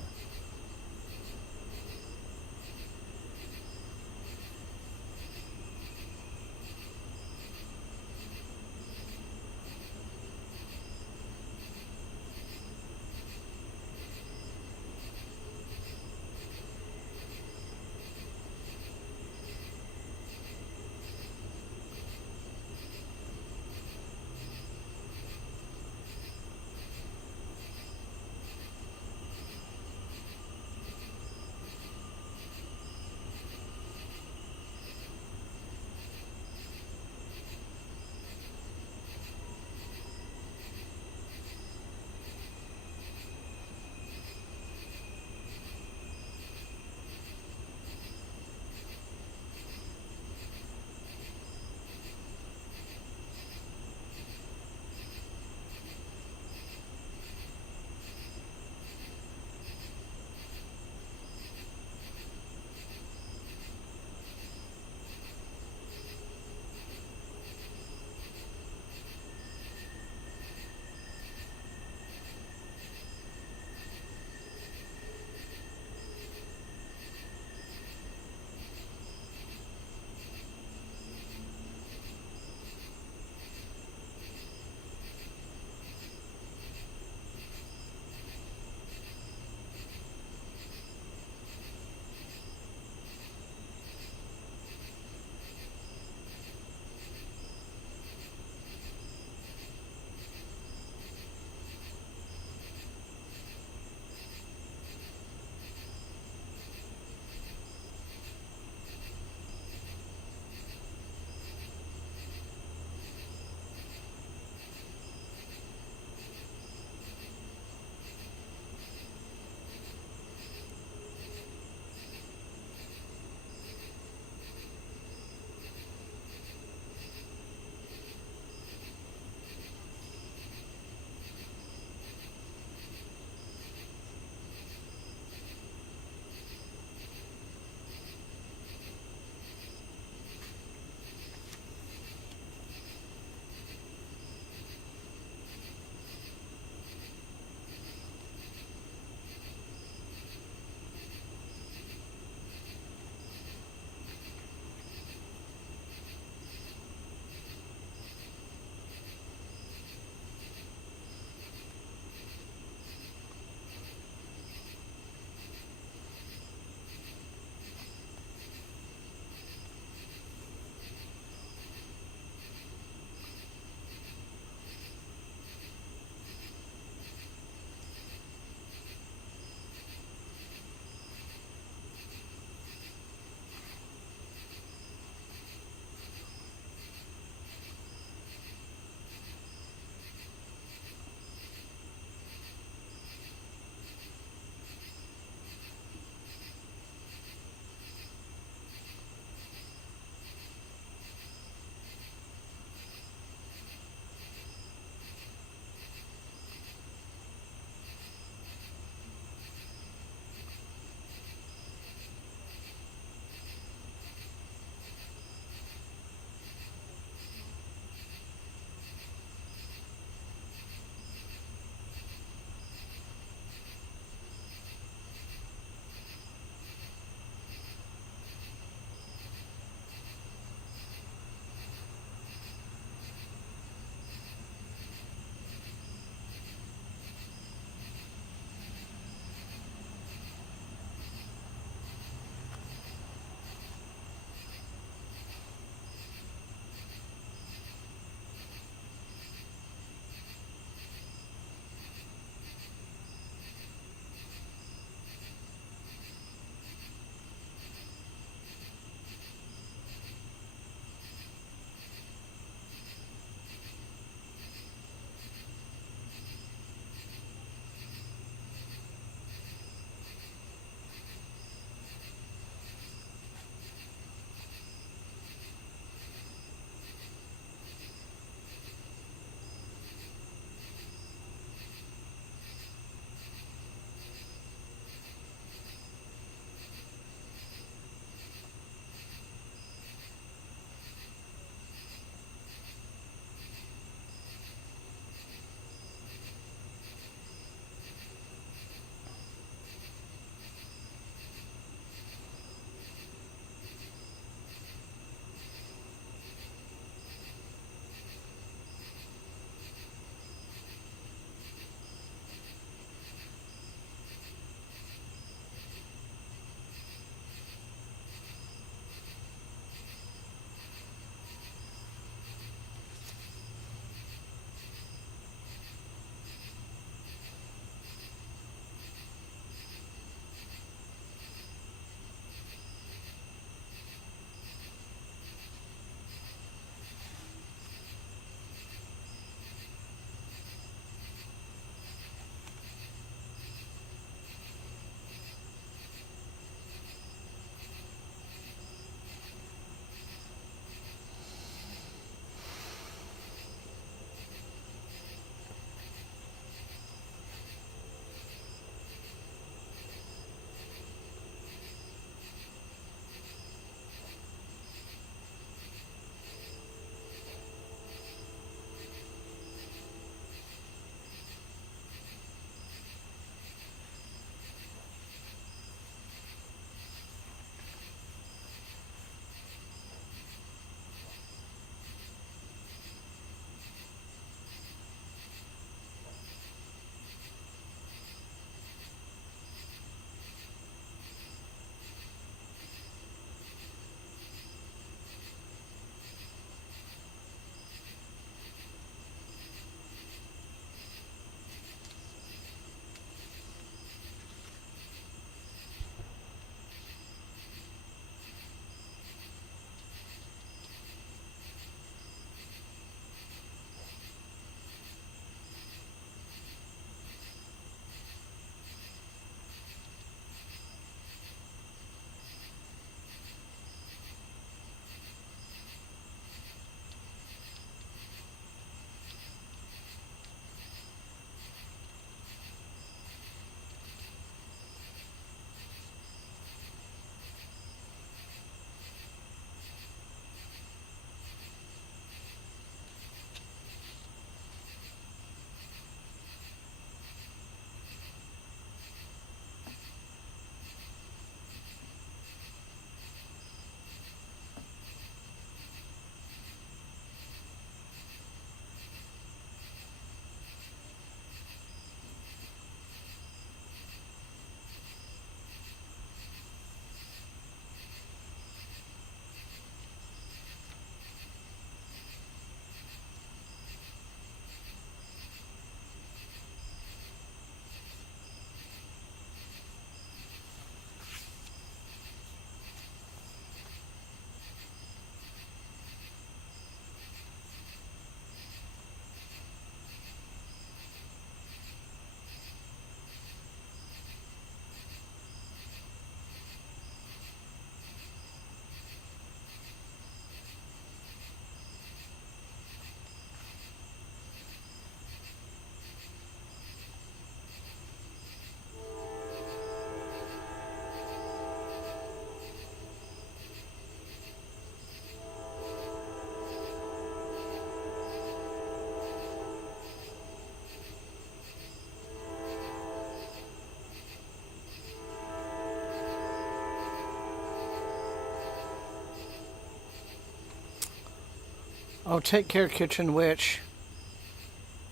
Oh, take care, Kitchen Witch.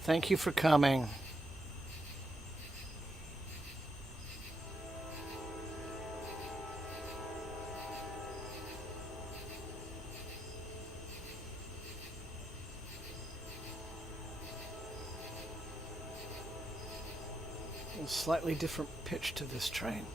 Thank you for coming. A slightly different pitch to this train.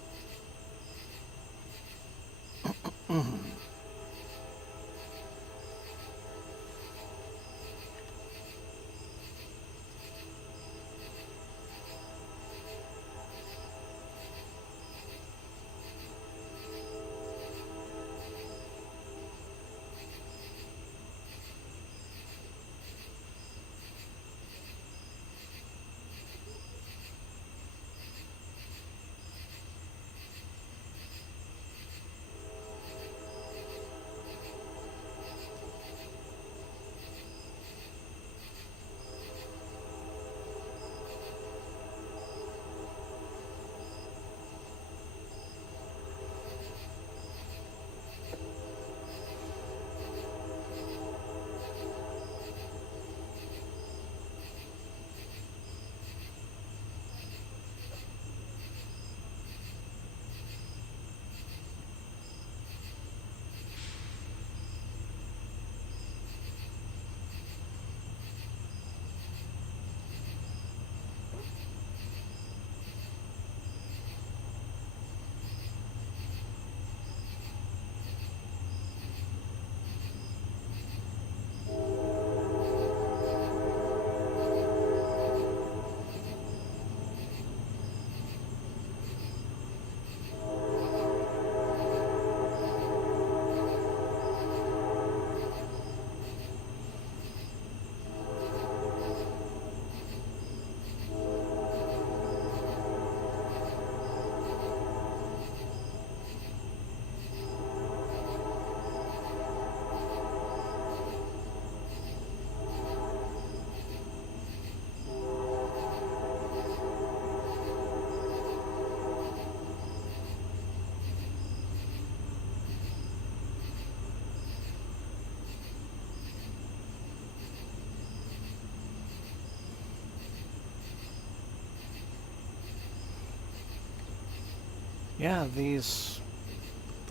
Yeah, the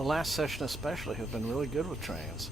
last session especially, have been really good with trains.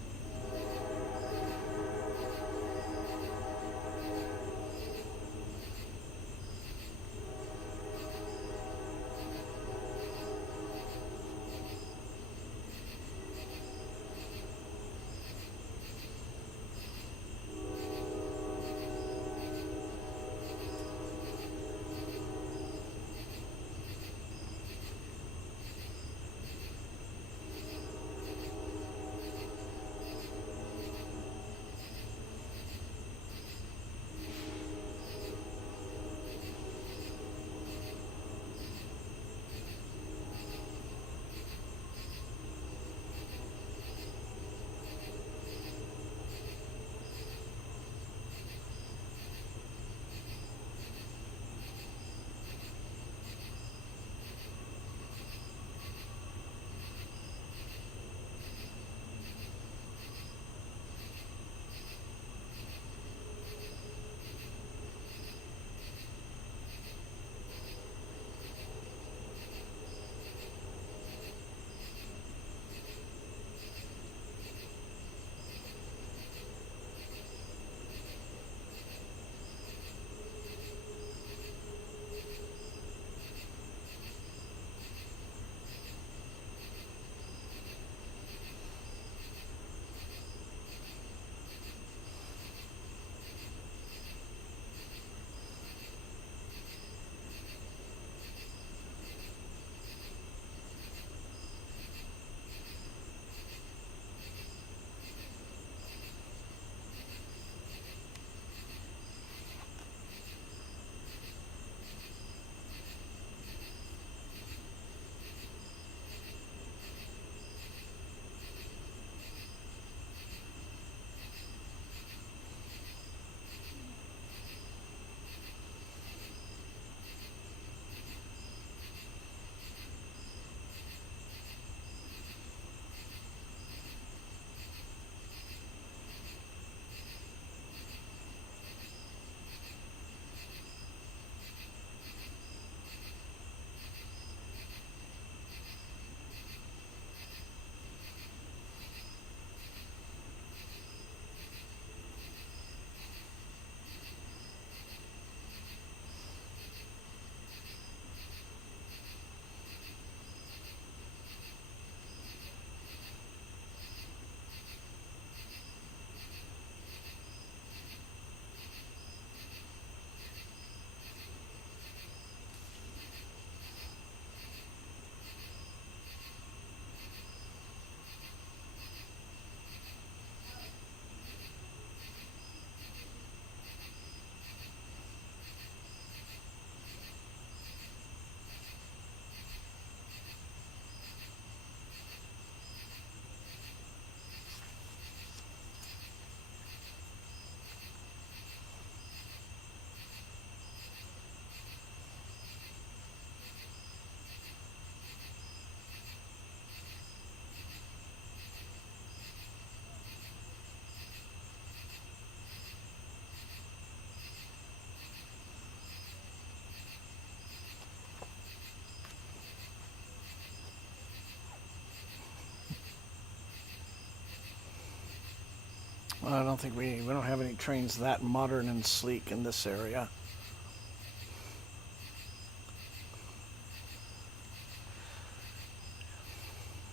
Well, I don't think we don't have any trains that modern and sleek in this area.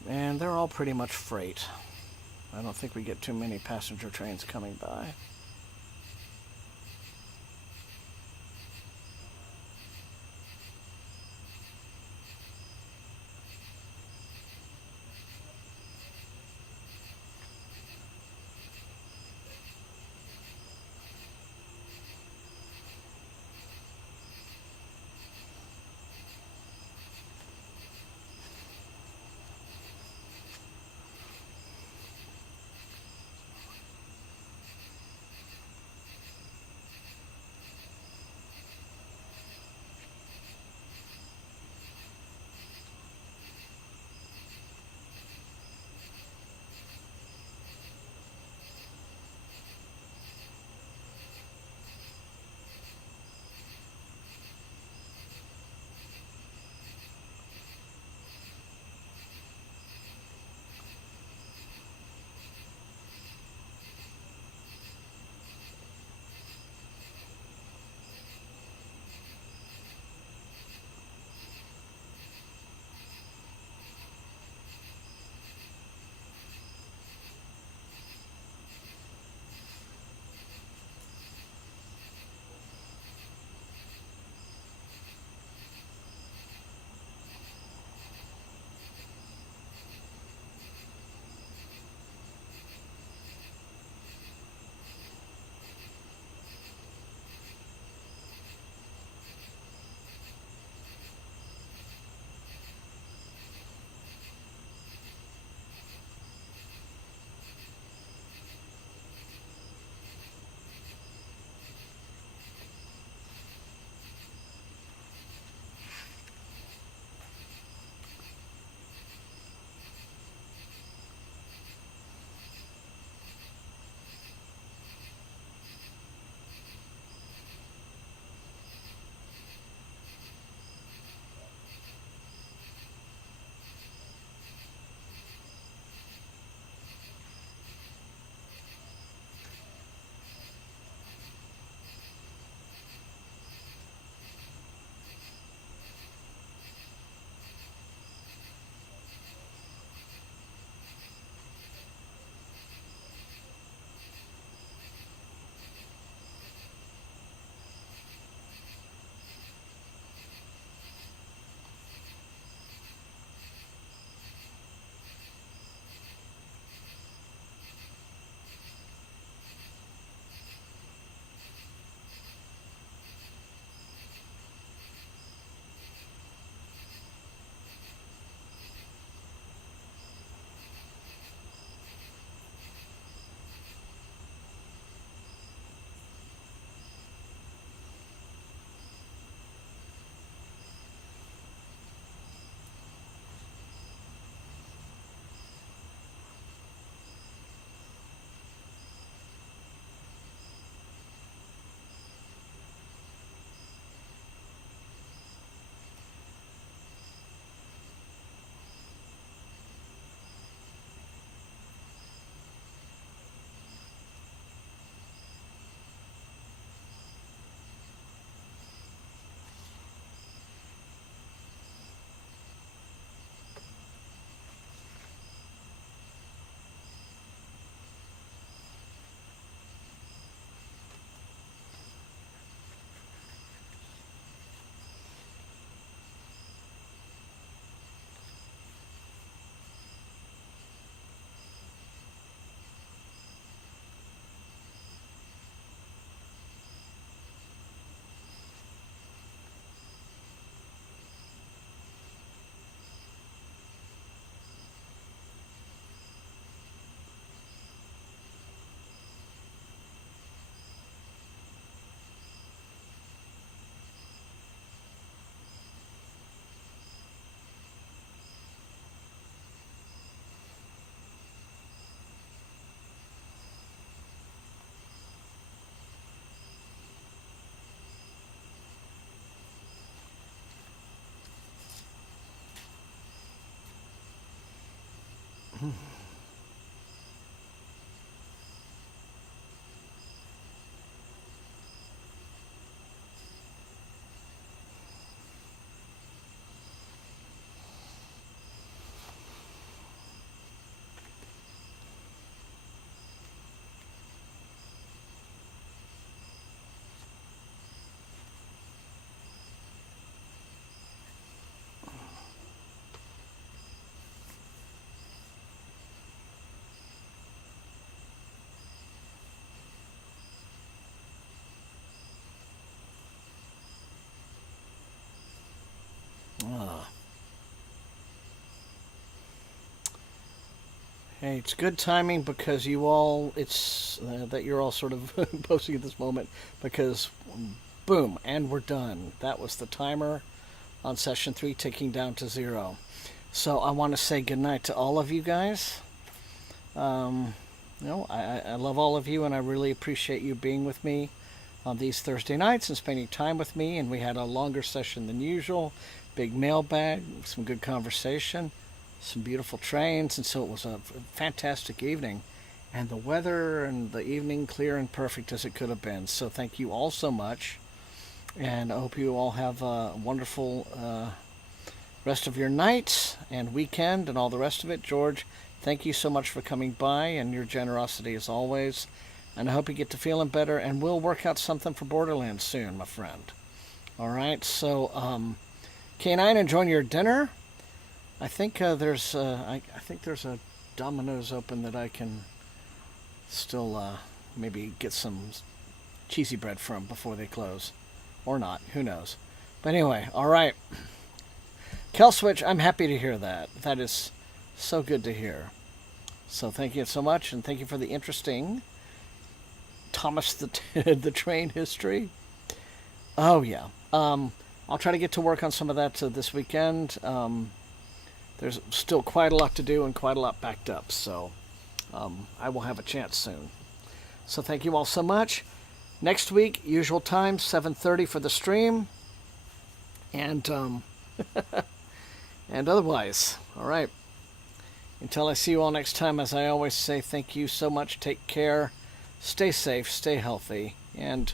And they're all pretty much freight. I don't think we get too many passenger trains coming by. Hey, it's good timing because you all, it's that you're all sort of posting at this moment because boom, and we're done. That was the timer on session 3 ticking down to 0. So I want to say goodnight to all of you guys. I love all of you, and I really appreciate you being with me on these Thursday nights and spending time with me. And we had a longer session than usual, big mailbag, some good conversation, some beautiful trains, and so it was a fantastic evening. And the weather and the evening clear and perfect as it could have been. So thank you all so much, and I hope you all have a wonderful rest of your night and weekend and all the rest of it. George, thank you so much for coming by and your generosity as always. And I hope you get to feeling better, and we'll work out something for Borderlands soon, my friend. All right, so K9, enjoying your dinner. I think there's I think there's a Domino's open that I can still maybe get some cheesy bread from before they close, or not. Who knows? But anyway, all right. Kel Switch, I'm happy to hear that. That is so good to hear. So thank you so much, and thank you for the interesting Thomas the Train history. Oh yeah. I'll try to get to work on some of that this weekend. There's still quite a lot to do and quite a lot backed up, so I will have a chance soon. So thank you all so much. Next week, usual time, 7:30 for the stream, and and otherwise, all right. Until I see you all next time, as I always say, thank you so much. Take care, stay safe, stay healthy, and